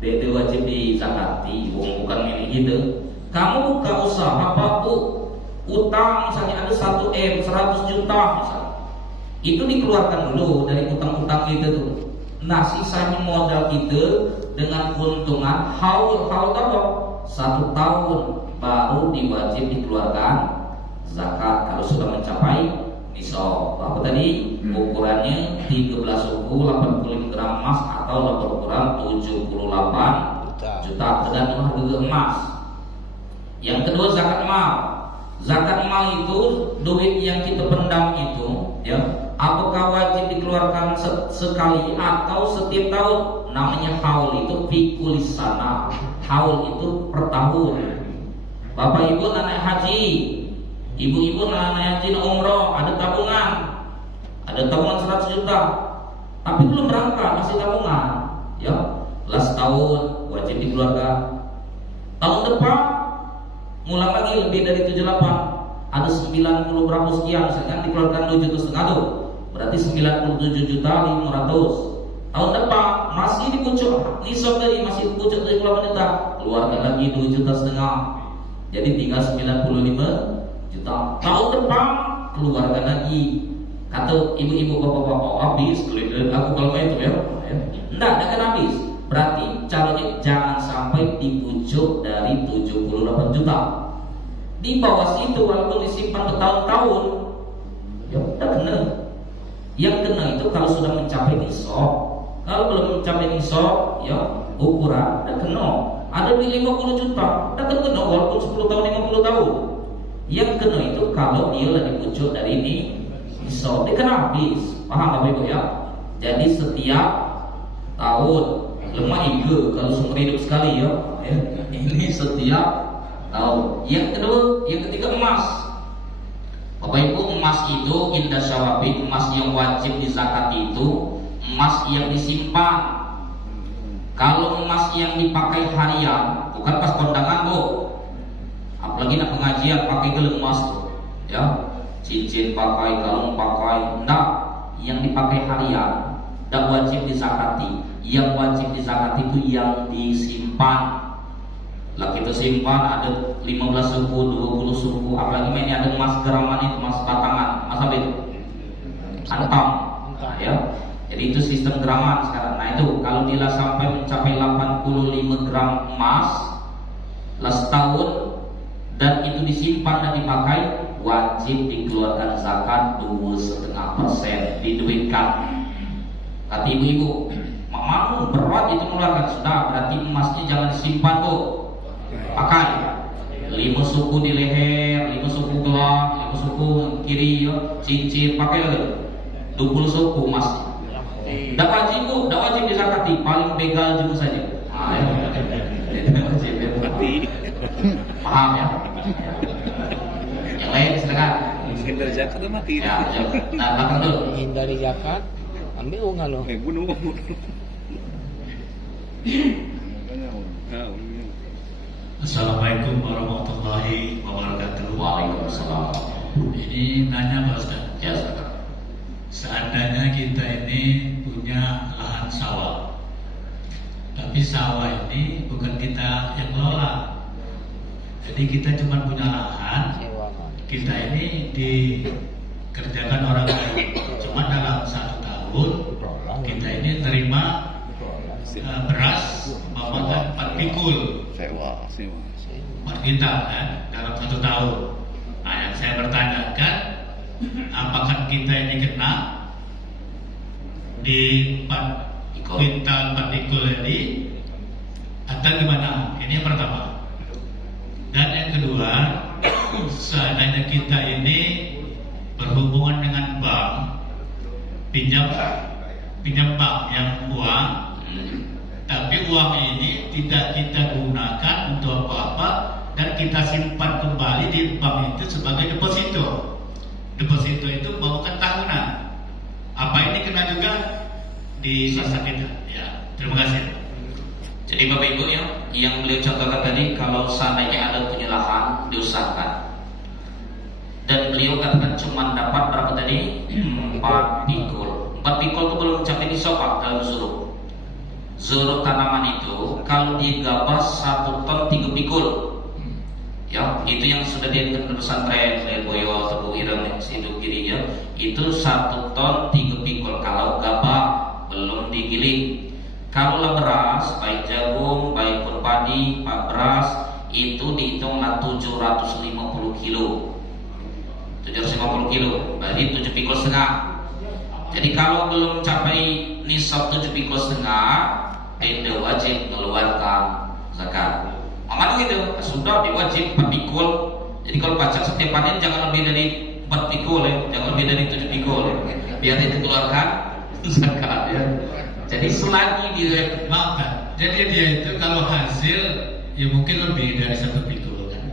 itu wajib dizakati, bukan milik kita. Kamu buka usaha apa Bu? Utang misalnya ada 1M, 100 juta misalnya. Itu dikeluarkan dulu dari utang-utang kita tuh. Nah sisanya modal kita dengan keuntungan haul apa? 1 tahun baru diwajib dikeluarkan zakat kalau sudah mencapai nisab. Apa tadi? Ukurannya 13 suku 85 gram emas atau ukuran 78 juta tergantung harga emas. Yang kedua zakat mal. Zakat mal itu duit yang kita pendam itu ya, apakah wajib dikeluarkan sekali atau setiap tahun? Namanya haul itu fikulis sana. Haul itu per tahun. Bapak Ibu naik haji, ibu-ibu naik haji umroh, ada tabungan 100 juta, tapi belum berangkat, masih tabungan ya. Last tahun wajib dikeluarkan. Tahun depan ngulang lagi lebih dari 78, ada 90 berapa sekian, misalkan dikeluarkan 2,5 juta tuh, berarti 97.500. Tahun depan masih dipucuk nisab tadi, masih dipucuk 38 juta, keluarkan lagi 2,5 juta, jadi tinggal 95 juta. Tahun depan keluarkan lagi. Kata ibu-ibu bapak-bapak, habis aku kalau itu ya. Enggak akan habis. Berarti calonnya jangan sampai dipucuk dari 78 juta. Di bawah situ walaupun disimpan bertahun-tahun, ya udah kena. Yang kena itu kalau sudah mencapai nisab. Kalau belum mencapai nisab, ya ukuran udah kena. Ada di 50 juta, udah kena walaupun 10 tahun 50 tahun. Yang kena itu kalau dia lagi dipucuk dari ini nisab, dia kena habis. Paham Bapak Ibu ya? Jadi setiap tahun lemah iga kalau seumur hidup sekali ya. Ini setiap tahun. Yang kedua, yang ketiga emas. Bapak Ibu, emas itu indah syawabi, emas yang wajib dizakati itu emas yang disimpan. Kalau emas yang dipakai harian, bukan pas kondangan Bu, apalagi nak pengajian pakai geleng emas tuh, ya cincin pakai, kalung pakai, enggak. Yang dipakai harian tidak wajib dizakati. Yang wajib dizakati itu yang disimpan. Lah kita simpan ada 15 suku, 20 suku, apalagi ini ada emas geraman itu, emas batangan, emas apa itu? Antam, ya. Jadi itu sistem geraman sekarang. Nah itu kalau dia sampai mencapai 85 gram emas lah setahun dan itu disimpan dan dipakai, wajib dikeluarkan zakat 2,5%, diduitkan. Kata ibu-ibu, mamamu berat itu mengeluarkan, sudah berarti emasnya jangan disimpan bu, pakai 5 suku di leher, 5 suku gelang, 5 suku kiri ya, cincin, pakai lagi 20 suku emas. Dah wajib bu, dah wajib dizakati, paling begal juga saja. Wajib ya, paham ya? Yang lain silakan. Hindari zakat atau mati? Ya, nah belakang dulu. Hindari zakat, ambil uang lo. Bunuh. Assalamualaikum warahmatullahi wabarakatuh. Waalaikumsalam. Ini nanya Pak Ustaz. Ya, silakan. Seandainya kita ini punya lahan sawah, tapi sawah ini bukan kita yang kelola. Jadi kita cuma punya lahan, kita ini dikerjakan orang lain. Cuma dalam 1 tahun kita ini terima beras umpamanya 4 pikul Sewa. 4 kintal kan dalam 1 tahun. Nah yang saya bertanyakan, apakah kita ini kena di 4 kintal 4 pikul ini atau gimana? Ini yang pertama. Dan yang kedua, seandainya kita ini berhubungan dengan bank, pinjam bank yang uang, tapi uang ini tidak kita gunakan untuk apa-apa dan kita simpan kembali di bank itu sebagai deposito. Deposito itu bukan tahunan. Apa ini kena juga di sasa kita? Ya, terima kasih. Jadi Bapak Ibu ya, yang beliau contohkan tadi, kalau seandainya ada punya lahan diusahakan, dan beliau katakan cuma dapat berapa tadi? 4 pikul. 4 pikul itu belum mencapai nisab dalam zuruk. Zuruk tanaman itu kalau digabas 1 ton 3 pikul. Ya, itu yang sudah diadakan pesantren Boyo atau Ireng situ kiri ya. Itu 1 ton 3 pikul kalau gabah belum digiling. Kalau beras, baik jagung, baik pun padi, beras itu dihitunglah 750 kilo. 750 kilo, berarti 7 pikul setengah. Jadi kalau belum capai nisab 7 pikul setengah, ente wajib mengeluarkan zakat. Aman gitu, sudah diwajib 4 pikul. Jadi kalau pajak setiap panen jangan lebih dari 4 pikul ya, jangan lebih dari 7 pikul ya. Biar itu keluarkan zakat ya. Jadi selagi dia Maafkan, jadi dia itu kalau hasil ya mungkin lebih dari 1 pikul kan.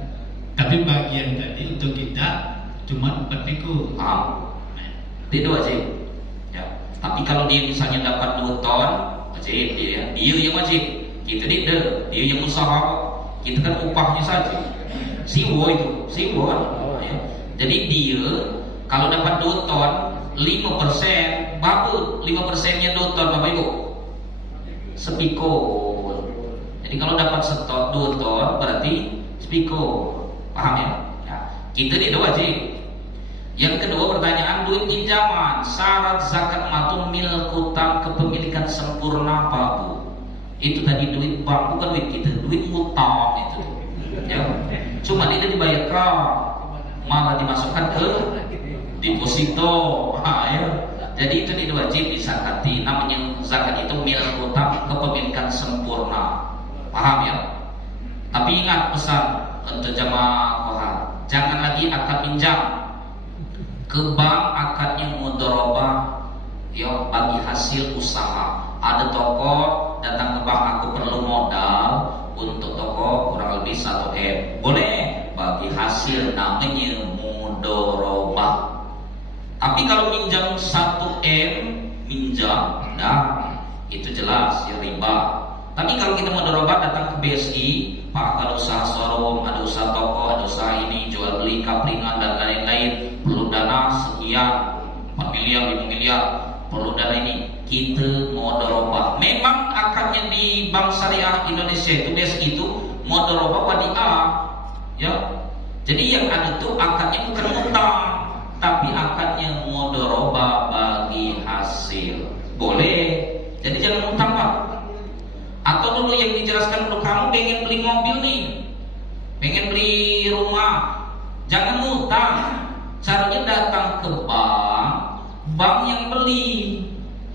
Tapi bagian tadi untuk kita cuma 4 pikul. Tidak wajib. Ya. Tapi kalau dia misalnya dapat 2 ton, wajib dia yang wajib. Kita tidak, dia yang usaha. Kita kan upahnya saja. Siwo itu, siwo kan. Ya. Jadi dia kalau dapat 2 ton 5%, baru 5%-nya 2 ton Bapak Ibu sepikul. Jadi kalau dapat 2 ton berarti sepikul. Paham ya? Ya. Kita tidak wajib. Yang kedua pertanyaan, duit pinjaman syarat zakat matu milkutan kepemilikan sempurna Pak Bu. Itu tadi duit bank, bukan duit kita, duit utang itu. Ya. Cuma tidak dibayarkan, malah dimasukkan ke deposito. Ya. Jadi itu tidak wajib disakati. Namanya zakat itu milik utang kepemilikan sempurna. Paham ya? Tapi ingat pesan untuk jamaah kohar, jangan lagi akad pinjam ke bank, akadnya mudharabah ya bagi hasil usaha. Ada toko datang ke bank, aku perlu modal untuk toko kurang lebih 1 M. Boleh bagi hasil, namanya mudharabah. Tapi kalau minjam 1 M, minjam, nah itu jelas ya riba. Tapi kalau kita mudharabah datang ke BSI, Pak ada usaha showroom, ada usaha toko, ada usaha ini jual beli kaplingan dan lain-lain, perlu dana sekian, 4 miliar, 5 miliar, perlu dana ini, kita mudharabah. Memang akadnya di Bank Syariah Indonesia itu BSI itu mudharabah wadi'ah. Ya. Jadi yang ada itu akadnya bukan utang, tapi akadnya mudharabah bagi hasil. Boleh. Jadi jangan utang, Pak. Atau dulu yang dijelaskan dulu, kamu pengen beli mobil nih, pengen beli rumah, jangan utang. Caranya datang ke bank yang beli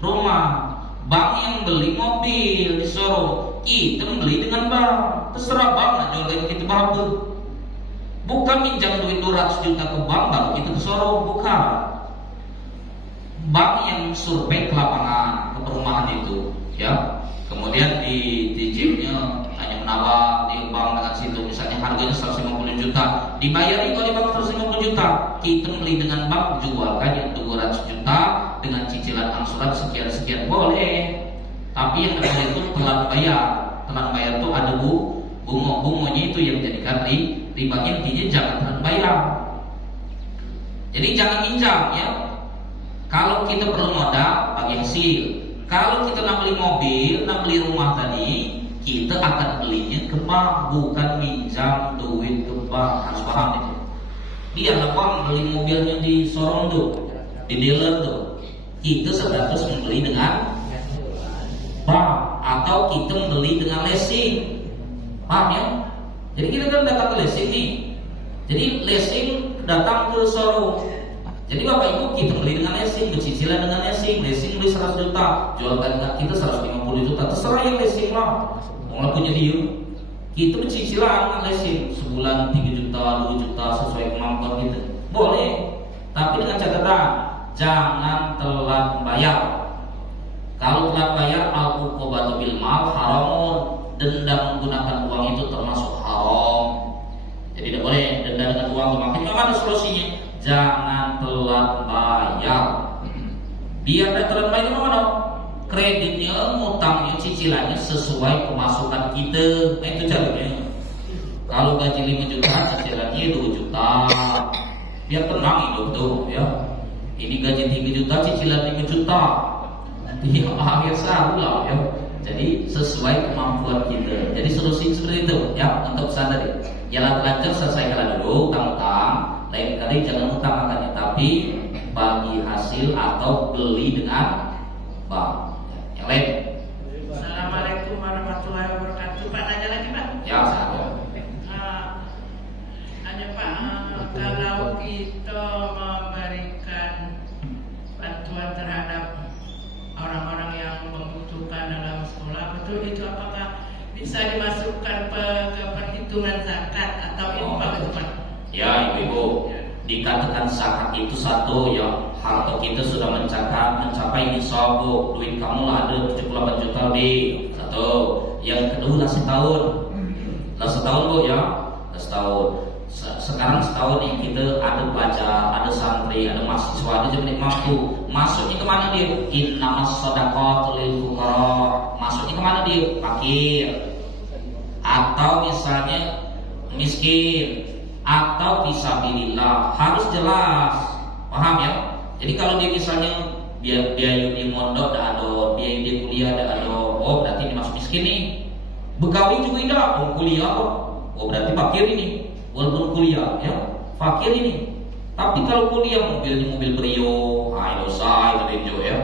rumah, bank yang beli mobil, disuruh kita beli dengan bank. Terserah bank nak jualin kita berapa. Bukan minjam duit 200 juta ke bank baru kita disuruh, bukan. Bank yang survei ke lapangan, ke perumahan itu, ya. Kemudian di gymnya hanya menawar di bank dengan situ, misalnya harganya 150 juta, dibayari oleh bank 150 juta, kita beli dengan bank, jualkan yang 200 juta dengan cicilan angsuran sekian boleh. Tapi yang boleh itu telat bayar. Telat bayar itu ada bunga-bunganya itu yang menjadikan riba. Intinya jangan telat bayar. Jadi jangan minjam, ya. Kalau kita perlu modal bagi hasil. Kalau kita nak beli mobil, nak beli rumah tadi, kita akan belinya ke bank, bukan minjam duit ke bank. Harus paham itu. Biarlah bank beli mobilnya di showroom tuh, di dealer tuh. Kita sebatas membeli dengan bank, atau kita membeli dengan leasing. Paham ya? Jadi kita kan datang ke leasing nih. Jadi leasing datang ke showroom. Jadi Bapak Ibu kita beli dengan leasing, bercicilan dengan leasing beli 100 juta, jualkan kita 150 juta, terserah yang leasing lah. Mau punya dia, kita bercicilan dengan leasing sebulan 3 juta, 2 juta sesuai kemampuan kita, boleh. Tapi dengan catatan jangan telat bayar. Kalau telat bayar al-uqubatu bil mal haramun, denda menggunakan uang itu termasuk haram. Jadi tidak boleh denda dengan uang. Makanya ada solusinya. Jangan telat bayar. Biar tidak telat bayar mana? Kreditnya, ngutangnya, cicilannya sesuai pemasukan kita. Nah, itu caranya. Kalau gaji 5 juta, cicilannya 2 juta. Biar tenang hidup tuh, ya. Ini gaji 3 juta, cicilan 5 juta. Di akhir lah, ya. Jadi sesuai kemampuan kita. Jadi solusi seperti itu, ya. Untuk pesan tadi. Jalan lancar selesaikan dulu utang. Lain kali jangan utang akannya, tapi bagi hasil atau beli dengan bank. Yang lain. Assalamualaikum warahmatullahi wabarakatuh. Pak, tanya lagi Pak. Ya, saya. Hanya Pak, kalau kita memberikan bantuan terhadap orang-orang yang membutuhkan dalam sekolah, betul itu apakah bisa dimasukkan ke perhitungan zakat atau infak itu Pak? Ya Ibu-Ibu, dikatakan zakat itu satu, ya harta kita sudah mencapai nisab, duit kamu lah ada 78 juta lebih, satu. Yang kedua lah setahun. Lah setahun Bu, ya setahun. Sekarang setahun nih kita ada pelajar, ada santri, ada mahasiswa, ada jemaah mampu. Masuknya kemana dia? Innamas shadaqatu lil fuqara. Masuknya kemana dia? Fakir. Atau misalnya miskin, atau fisabilillah. Harus jelas, paham ya? Jadi kalau dia misalnya biaya di mondok dah ada, biaya dia kuliah dah ada, oh berarti ini masuk miskin nih. Begawi juga tidak, oh kuliah kok, oh berarti fakir ini. Walaupun kuliah, ya fakir ini. Tapi kalau kuliah mobilnya mobil Brio, dosa itu ya.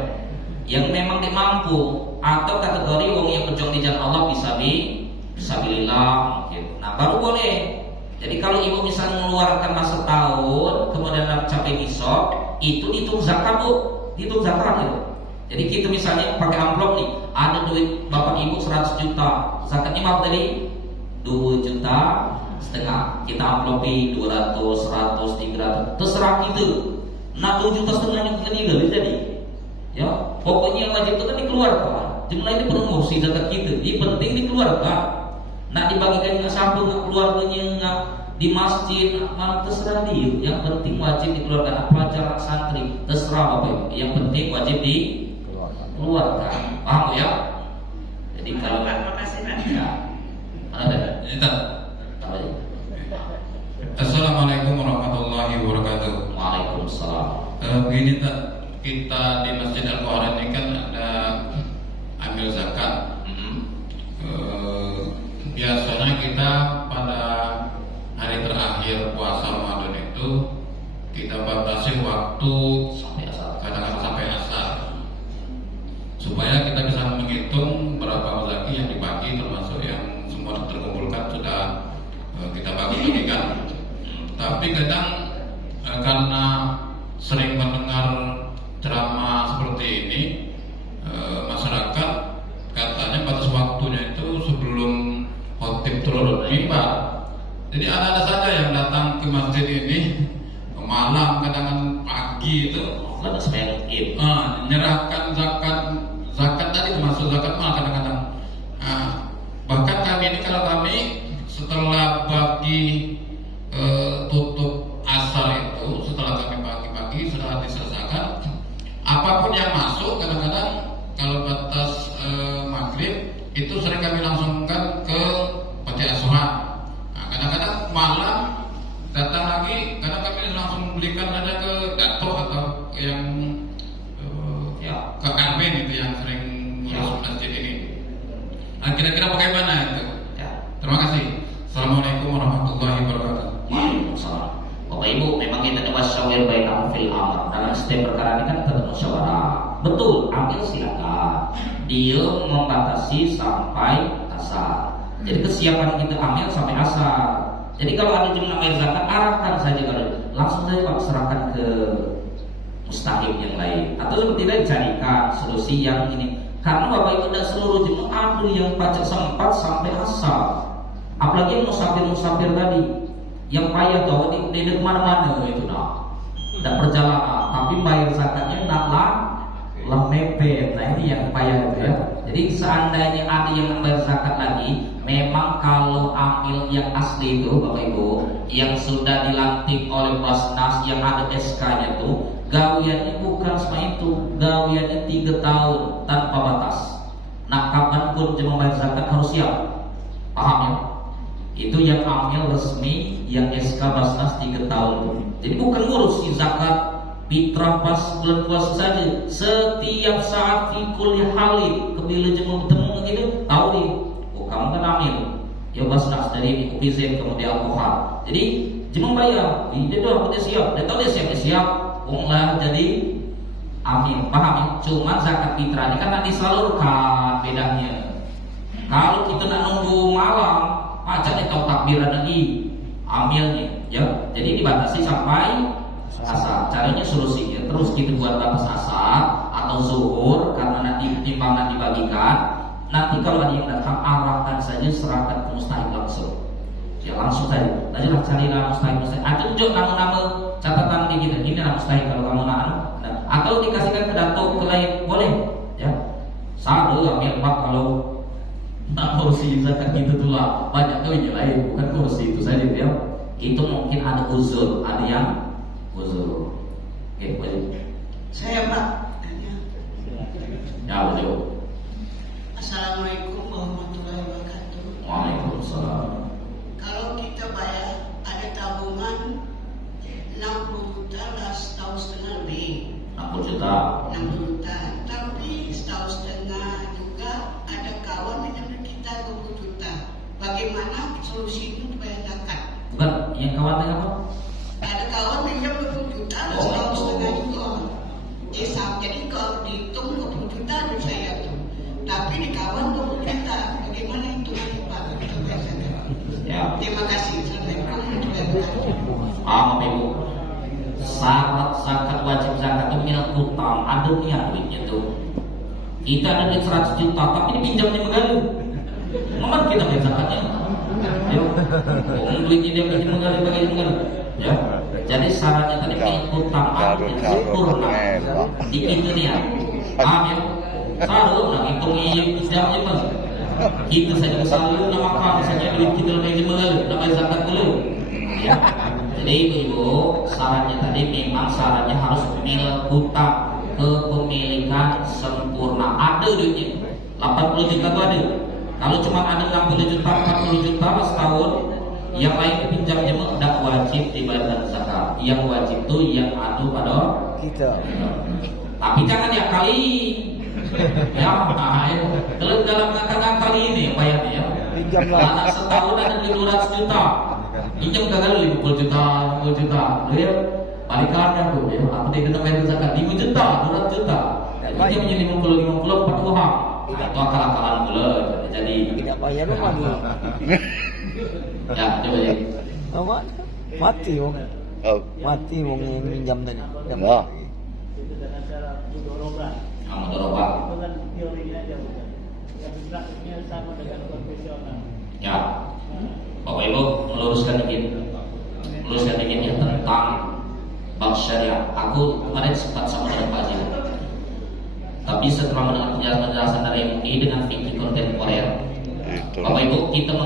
Yang memang dia mampu, atau kategori orang yang berjuang di jalan Allah fisabilillah mungkin. Nah baru boleh. Jadi kalau ibu misalnya mengeluarkan masa tahun, kemudian capai nisab, itu dihitung zakat Bu, dihitung zakat itu. Jadi kita misalnya pakai amplop nih, ada duit bapak ibu 100 juta, zakatnya berapa tadi? 2 juta setengah. Kita amplopi 200, 100, 300, terserah kita. Nah 2 juta setengahnya kita tinggal jadi. Ya, pokoknya yang wajib itu kan dikeluarkan. Jumlah ini promosi zakat kita, ini penting dikeluarkan. Nak dibagikan nggak sampai nggak keluarganya nggak di masjid, terserah dia. Yang penting wajib dikeluarkan. Pelajar santri terserah Bapak Ibu. Yang penting wajib dikeluarkan. Paham ya? Jadi kalau Pak, makasih Pak. Ya, ada. Assalamualaikum warahmatullahi wabarakatuh. Waalaikumsalam. Begini tak, kita di Masjid Al-Quran ini kan ada ambil zakat. biasanya kita pada hari terakhir puasa Ramadan itu kita batasi waktu Sampai asar. kadang-kadang sampai asar, supaya kita bisa menghitung berapa rezeki yang dibagi, termasuk yang semua terkumpulkan sudah kita bagi-bagikan. Tapi kadang karena sering mendengar ceramah seperti ini, masyarakat katanya batas waktunya itu sebelum khotib turun mimbar. Jadi ada saja yang datang ke masjid ini malam, kadang-kadang pagi itu Ada sembahyang Id. menyerahkan zakat tadi, termasuk zakat mal kadang-kadang. Bahkan kami ini, kalau kami setelah bagi tutup asar itu, setelah kami bagi-bagi sudah diselesaikan, apapun yang masuk kadang-kadang kalau batas maghrib itu sering kami langsungkan ke panti asuhan. Kadang-kadang malam datang lagi, kadang kami langsung belikan saja ke dato atau yang ke Armin itu yang sering ngurus masjid ini. Kira-kira bagaimana itu? Ya. Terima kasih. Assalamualaikum warahmatullahi wabarakatuh. Waalaikumsalam. Bapak Ibu, memang kita wasyawir bainakum fil amr. Dalam setiap perkara ini kan terdapat musyawarah. Betul, ambil silakan. Dia membatasi sampai asar. Jadi kesiapan kita ambil sampai asar. Jadi kalau ada jumlah air zakat, arahkan saja, kalau langsung saja Pak serahkan ke mustahik yang lain. Atau seperti lain, carikan solusi yang ini. Karena Bapak itu tidak seluruh jemaah ada yang baca sempat sampai asar. Apalagi yang musafir tadi, yang payah tuh di mana-mana itu tidak perjalanan, tapi bayar zakatnya naklah mepet. Nah ini yang payah itu ya. Jadi seandainya ada yang membayar zakat lagi, memang kalau amil yang asli itu Bapak Ibu, yang sudah dilantik oleh Basnas, yang ada SK-nya tuh, gawiannya bukan semua itu, gawiannya 3 tahun tanpa batas. Nah kapanpun dia membayar zakat harus siap, paham ya? Itu yang amil resmi, yang SK Basnas 3 tahun. Jadi bukan ngurus si zakat fitrah pas bulan puasa saja, setiap saat fikul halid kebila jemaah bertemu gitu, tahu nih, oh kamu kan amil ya Basnas dari UPZ kemudian alkohol. Jadi jemaah bayar, dia doang dia siap, dia tahu dia siap, lah jadi amil, paham ya? Cuma zakat fitrah ini kan nanti disalurkan bedanya. Kalau kita nak nunggu malam, pajaknya tahu takbiran lagi, amilnya, ya. Jadi dibatasi sampai asar. Caranya solusinya terus kita buat batas asar atau zuhur, karena nanti timbangan dibagikan. Nanti kalau ada yang datang, arahkan saja, serahkan ke mustahik langsung. Ya langsung saja. Lanjutlah carilah mustahik. Atau tunjuk nama-nama catatan di kita. Ini nama mustahik kalau kamu nak. Atau dikasihkan ke dato ke lain, boleh. Ya. Satu ambil 4 kalau tak kursi zakat gitu tuh lah. Banyak tuh yang lain, bukan kursi itu saja ya. Itu mungkin ada uzur, ada yang uzur. Oke, boleh. Saya Pak tanya. Ya boleh. Assalamualaikum warahmatullahi wabarakatuh. Waalaikumsalam. Kalau kita bayar ada tabungan 60 juta lah setahun setengah lebih. 60 juta. 60 juta. Tapi setahun setengah juga ada kawan minjem kita 20 juta. Bagaimana solusi itu bayar zakat? Bukan, yang kawan dengan apa? Ada kawan minjem 20 juta lah setahun setengah juga. Jadi kalau dihitung 20 juta ada saya tuh. Tapi di kawan 20 juta. Bagaimana itu nanti Pak? Kita bayar zakat. Ya. Terima kasih. Assalamualaikum warahmatullahi wabarakatuh. Bapak Ibu, syarat zakat wajib zakat itu minat utang, ada niat duitnya tuh. Kita ada duit 100 juta, tapi dipinjam di Megalu. Mana kita bayar zakatnya? Ya, duitnya dia bagi Megalu. Ya, jadi syaratnya tadi minat utang, ada sempurna. Di itu niat. Paham ya? Selalu nak hitung pinjamnya mas. Kita saja selalu nak makan saja duit kita lebih Megalu, nak bayar zakat dulu. Ya. Jadi ibu, syaratnya tadi memang syaratnya harus milik hutang, kepemilikan sempurna. Ada duitnya 80 juta itu ada. Kalau cuma ada 60 juta, 40 juta setahun, yang lain dipinjam jemaah tidak wajib dibayar zakat. Yang wajib itu yang ada pada kita. Tapi jangan diakali. Ya, kalau dalam ngakal-ngakali ini apa ya? Pinjam lah. Anak setahun ada duit 200 juta. Pinjam gagal 50 juta, 60 juta. Dia balikannya aku ya. Aku dia kena bayar zakat 5 juta, 200 juta. Pinjam punya 50 4 orang. Itu akal-akalan pula. Jadi Tidak bayar rumah ni. ya coba ya. Apa? Mati wong. Oh, Mati wong yang pinjam tadi. nah. Itu dengan cara mudoroba. Mudoroba. Itu kan teorinya aja bukan. Yang praktiknya sama dengan konvensional. Ya. Bapak Ibu meluruskan dikit ya tentang bab syariah. Aku kemarin sempat sama dengan Pak Haji. Tapi setelah mendengar penjelasan dari MUI dengan fikih kontemporer, Itu. Bapak Ibu kita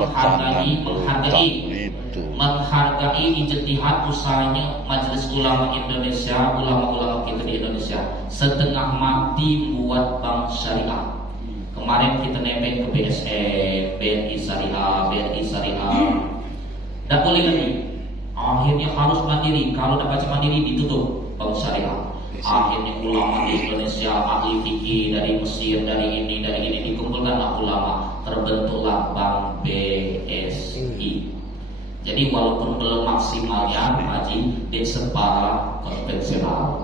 menghargai ijtihad usahanya Majelis Ulama Indonesia, ulama-ulama kita di Indonesia setengah mati buat bank syariah. Kemarin kita nebeng ke BSE, BNI Syariah, tidak boleh lagi. Akhirnya harus mandiri. Kalau tidak baca mandiri ditutup bank syariah. Akhirnya ulama di Indonesia, ahli fikih dari Mesir, dari ini dikumpulkanlah ulama, terbentuklah bank BSI. Jadi walaupun belum maksimalnya Haji di separa konvensional.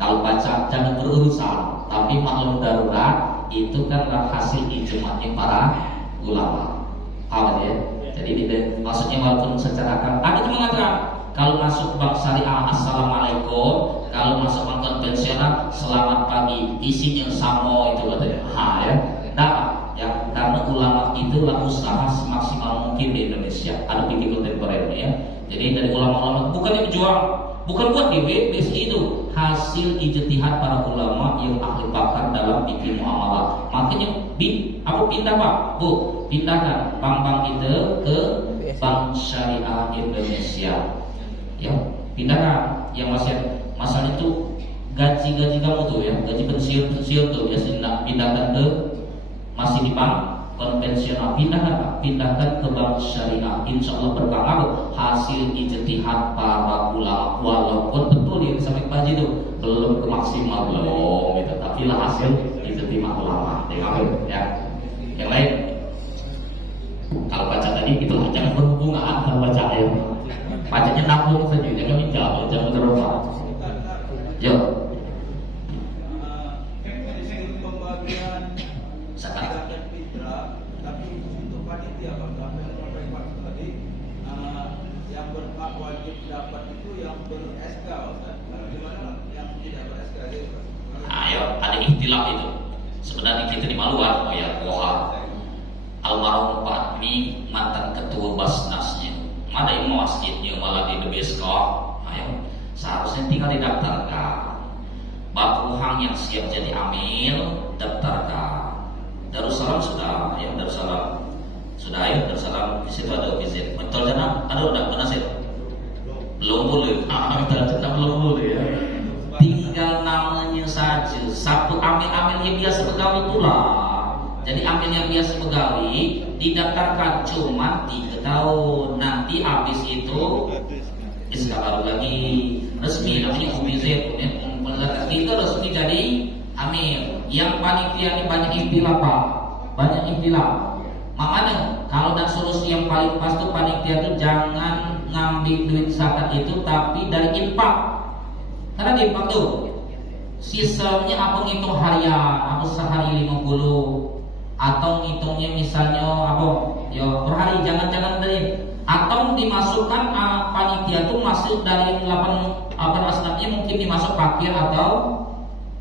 Kalau baca jangan berurusan, tapi maklum darurat itu kanlah hasil ijma'nya para ulama. Paham ya? Jadi maksudnya walaupun secara ada yang mengatakan kalau masuk bank syariah assalamualaikum, kalau masuk bank konvensional selamat pagi, isinya sama itu katanya. Ya. Nah, ya karena ulama itulah usaha semaksimal mungkin di Indonesia. Ada fikih kontemporernya ya. Jadi dari ulama-ulama bukannya berjuang, bukan buat BSI itu hasil ijtihad para ulama yang ahli pakar dalam fikih muamalah. Makanya pindah Pak, Bu, pindahkan bank-bank itu ke Bank Syariah Indonesia. Ya, pindahkan yang masalah itu gaji kamu tuh ya, gaji pensiun tuh ya, pindahkan ke masih di bank konvensional, pindahkan ke bank syariah. Insya Allah berpengaruh hasil ijtihad para ulama, walaupun betul yang sampai pagi itu belum ke maksimal belum itu, tapi lah hasil ijtihad ulama. Ya, yang lain kalau baca tadi itu jangan berhubungan kalau baca ya. Bacanya nabung saja, jangan minjam, jangan terlupa. Yo. Zakat dan fitrah, tapi untuk panitia apakah yang maksud tadi yang berhak wajib dapat itu yang ber-SK, Ustaz? Gimana yang tidak ber-SK itu? Ayo, ada ikhtilaf itu. Sebenarnya kita di Maluan, almarhum Pak Mi mantan ketua Basnasnya. Ada yang masjidnya malah di DBSK. Ayo, seharusnya tinggal didaftarkan. Bapuhang yang siap jadi amil daftarkan. Darussalam sudah, ya Darussalam sudah ya Darussalam di situ ada visit. Betul jana ada udah nasib belum boleh. Betul belum boleh ya. Tinggal namanya saja. Satu amil yang biasa pegawai itulah. Jadi amil yang biasa pegawai didaftarkan cuma 3 tahun. Nanti habis itu SK baru lagi resmi namanya UBZ. Kita resmi jadi amil. Yang panitia ini banyak ikhtilaf Pak, banyak ikhtilaf. Makanya kalau dan solusi yang paling pas tuh panitia itu jangan ngambil duit zakat itu tapi dari infak. Karena di infak tuh sistemnya apa ngitung harian, apa sehari 50 atau ngitungnya misalnya apa ya per hari, jangan dari atau dimasukkan panitia tuh masuk dari 8 asnafnya mungkin dimasuk fakir atau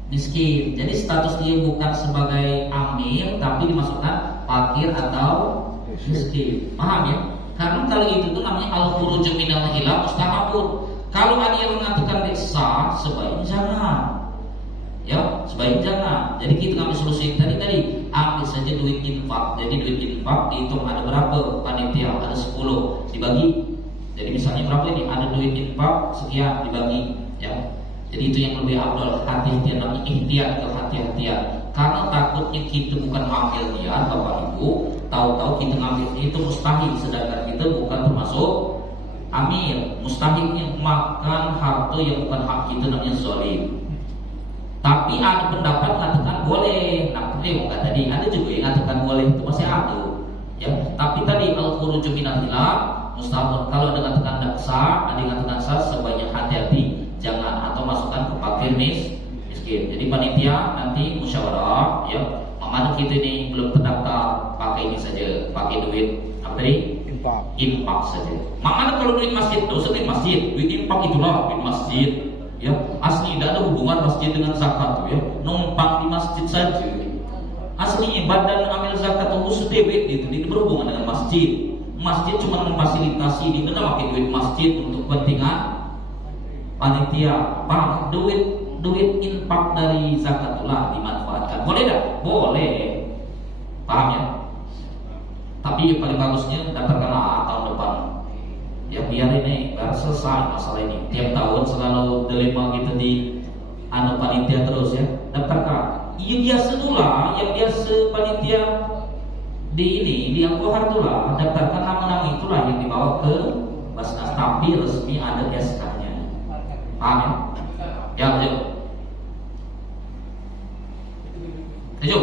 miskin. Jadi status dia bukan sebagai amil tapi dimasukkan fakir atau miskin. Paham ya? Karena kalau itu tuh namanya al-khuruj minal hilal mustahabun. Kalau ada yang mengatakan sah, sebaiknya jangan. Ya, sebaiknya jangan. Jadi kita ngambil solusi tadi ambil saja duit infak. Jadi duit infak dihitung ada berapa panitia, ada 10 dibagi. Jadi misalnya berapa ini? Ada duit infak sekian dibagi, ya. Jadi itu yang lebih afdal, hati-hatian, namanya ikhtiar atau hati-hatian. Karena takutnya kita bukan ngambil dia, Bapak Ibu, tahu-tahu kita ngambil itu mustahil, sedangkan kita bukan termasuk amil. Mustahilnya makan harta yang bukan hak kita namanya zalim. Tapi ada pendapat mengatakan boleh. Nah, tadi ada juga yang mengatakan boleh, itu masih ada. Ya, tapi tadi al-khuruju minal hilal mustahab. Kalau dengan tanda sah, ada dengan tanda sah sebaiknya hati-hati jangan atau masukkan ke fakir miskin. Jadi panitia nanti musyawarah ya. Mana kita ini belum terdaftar, pakai ini saja, pakai duit apa tadi? Infak saja. Makanya kalau duit masjid itu duit masjid, duit infak itulah duit masjid. Ya, asli tidak ada hubungan masjid dengan zakat tuh ya. Numpang di masjid saja. Aslinya badan amil zakat itu khusus duit itu tidak berhubungan dengan masjid. Masjid cuma memfasilitasi di mana pakai duit masjid untuk kepentingan panitia. Paham? Duit infak dari zakat itulah dimanfaatkan. Boleh tak? Boleh. Paham ya? Tapi yang paling bagusnya daftarkanlah tahun depan. Ya biar selesai masalah ini. Tiap tahun selalu dilema kita di panitia terus ya. Daftarkan. Iya biasa itulah, yang biasa panitia di Al-Kohar itulah. Daftarkan nama-nama itulah yang dibawa ke Basnas. Tapi resmi ada SK-nya. Paham ya? Ya betul. Setuju?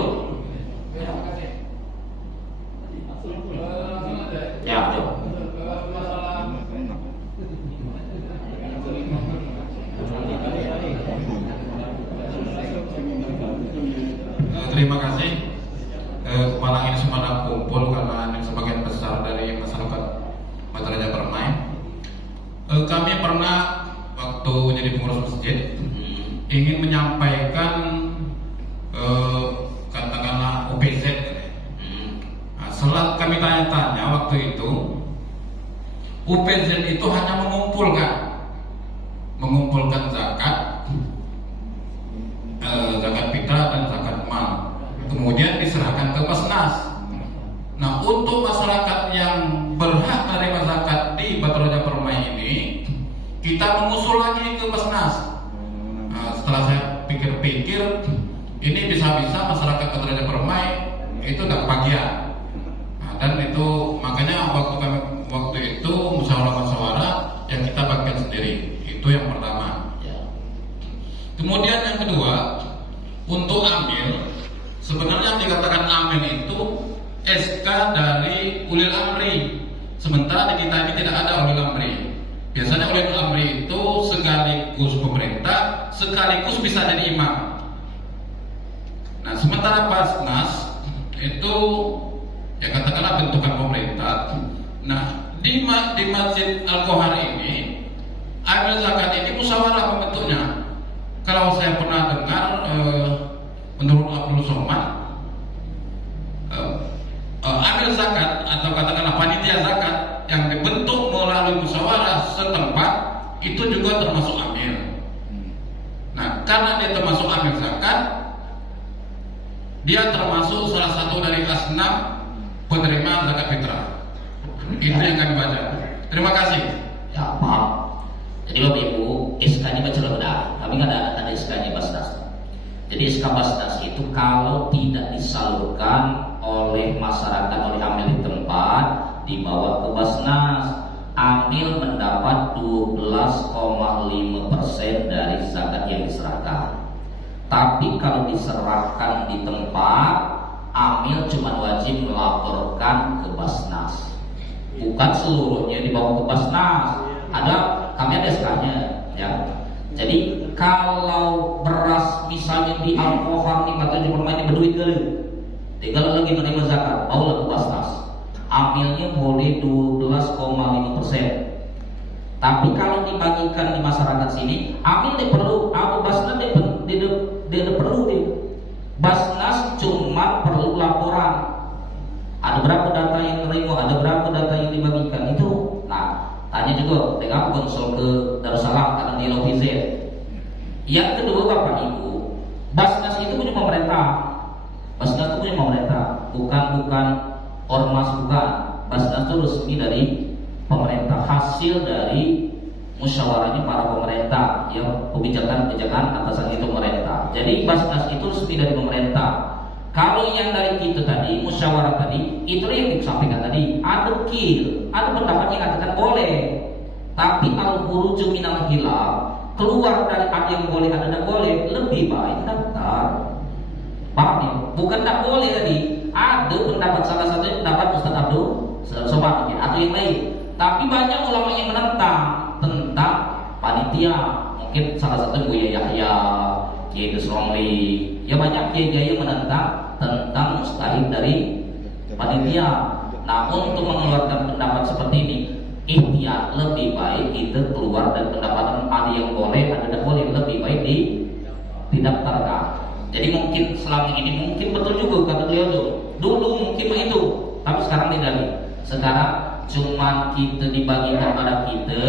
Ya betul. Terima kasih. Malam ini semua kumpul karena ini sebagian besar dari masyarakat Batu Raja Permai. Kami pernah waktu jadi pengurus masjid ingin menyampaikan katakanlah OPZ. Setelah kami tanya-tanya waktu itu, OPZ itu hanya mengumpulkan zakat, zakat fitrah dan zakat mal, kemudian diserahkan ke Basnas. Nah, untuk masyarakat yang berhak menerima zakat di Batu Raja Permai ini, kita mengusul lagi ke Basnas. Setelah saya pikir-pikir, ini bisa-bisa masyarakat Batu Raja Permai itu tidak bahagia. Dan itu makanya waktu itu musyawarah yang kita bagikan sendiri. Itu yang pertama. Kemudian yang kedua, untuk amil, sebenarnya yang dikatakan amil itu SK dari ulil amri. Sementara di kita ini tidak ada ulil amri. Biasanya ulil amri itu sekaligus pemerintah, sekaligus bisa jadi imam. Nah, sementara Basnas itu ya katakanlah bentukan pemerintah. Nah, di Masjid Al-Kohar ini amil zakat ini musyawarah pembentuknya. Kalau saya pernah dengar menurut Abdul Somad, amil zakat atau katakanlah panitia zakat yang dibentuk melalui musyawarah setempat itu juga termasuk amil. Nah, karena dia termasuk amil zakat, dia termasuk salah satu dari asnaf penerima zakat fitrah. Itu yang kami baca. Terima kasih. Ya, paham. Jadi Bapak Ibu, SK-nya baca benar. Kami nggak ada tanda SK-nya Basnas. Jadi SK Basnas itu kalau tidak disalurkan oleh masyarakat, oleh amil di tempat, dibawa ke Basnas, amil mendapat 12,5% dari zakat yang diserahkan. Tapi kalau diserahkan di tempat, amil cuma wajib melaporkan ke Basnas. Bukan seluruhnya dibawa ke Basnas. Kami ada SK-nya ya. Jadi kalau beras misalnya di Al-Kohar nih Batu Raja Permai ini berduit kalau lagi menerima zakat, bawalah ke Basnas. Amilnya boleh 12,5%. Tapi kalau dibagikan di masyarakat sini, amil dia perlu, Basnas dia perlu deh. Basnas cuma perlu laporan. Ada berapa data yang menerima, ada berapa data yang dibagikan itu. Nah, tanya juga dengan konsul ke Darussalam karena di LOPZ. Yang kedua Bapak Ibu, Basnas itu punya pemerintah. Basnas itu punya pemerintah, bukan ormas, bukan. Basnas itu resmi dari pemerintah, hasil dari musyawarahnya para pemerintah, ya, kebijakan-kebijakan atasan itu pemerintah. Jadi Basnas itu resmi dari pemerintah. Kalau yang dari kita tadi, musyawarah tadi, itu yang disampaikan tadi, ada pendapat yang katakan boleh. Tapi al-khuruju minal hilal, keluar dari ada yang boleh, ada yang boleh, lebih baik daftar. Paham ya? Bukan tak boleh tadi, Ada pendapat salah satunya pendapat Ustaz Abdul Somad mungkin atau yang lain. Tapi banyak ulama yang menentang tentang panitia. Mungkin salah satu Buya Yahya, Kiai Desromli. Ya banyak kiai-kiai yang menentang tentang mustahil dari panitia. Nah, untuk mengeluarkan pendapat seperti ini, ikhtiar lebih baik kita keluar dari pendapat ada yang boleh, ada tidak boleh, lebih baik didaftarkan. Jadi mungkin selama ini mungkin betul juga kata beliau dulu mungkin itu, tapi sekarang tidak lagi. Sekarang cuman kita dibagikan pada kita,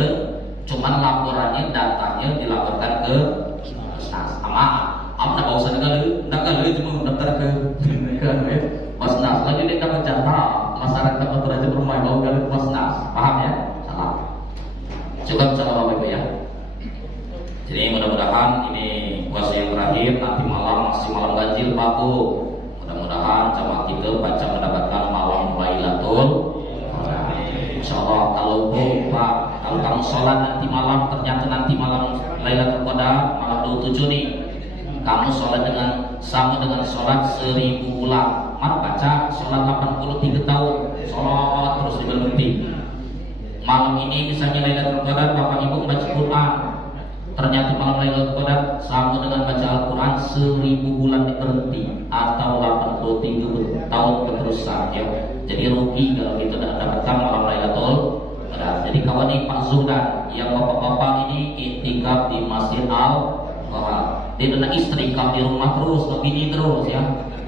cuman laporannya datanya dilaporkan ke Basnas. Nak bawa sana kali cuma daftar ke Basnas. Lagi dia dapat jatah masyarakat Batu Raja Permai bawa kali ke Basnas. Paham ya? Salah. Cukup salah Bapak Ibu ya. Jadi mudah-mudahan ini puasa yang terakhir, nanti malam masih malam ganjil Paku. Mudah-mudahan sama kita baca mendapatkan malam Lailatul Qadar. Insyaallah kalau kamu sholat nanti malam ternyata nanti malam Lailatul Qadar malam 27 nih. Kamu sholat sama dengan sholat 1000 bulan. Mana baca sholat 83 tahun, sholat terus berhenti. Malam ini misalnya Lailatul Qadar, Bapak Ibu baca Quran. Ternyata malam Lailatul Qadar sama dengan baca Al-Quran 1000 bulan berhenti atau 83 tahun berterusan ya. Jadi rugi kalau kita tidak dapatkan malam Lailatul Qadar. Jadi kawan ini Pak Zuhdan yang bapak-bapak ini iktikaf di Masjid Al-Qahar. Dia dengan istri di rumah terus, begini terus ya.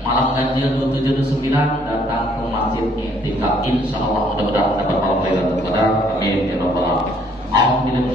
Malam ganjil 27-29 datang ke masjid iktikaf. Insyaallah mudah-mudahan dapat malam Lailatul Qadar. Amin ya rabbal alamin.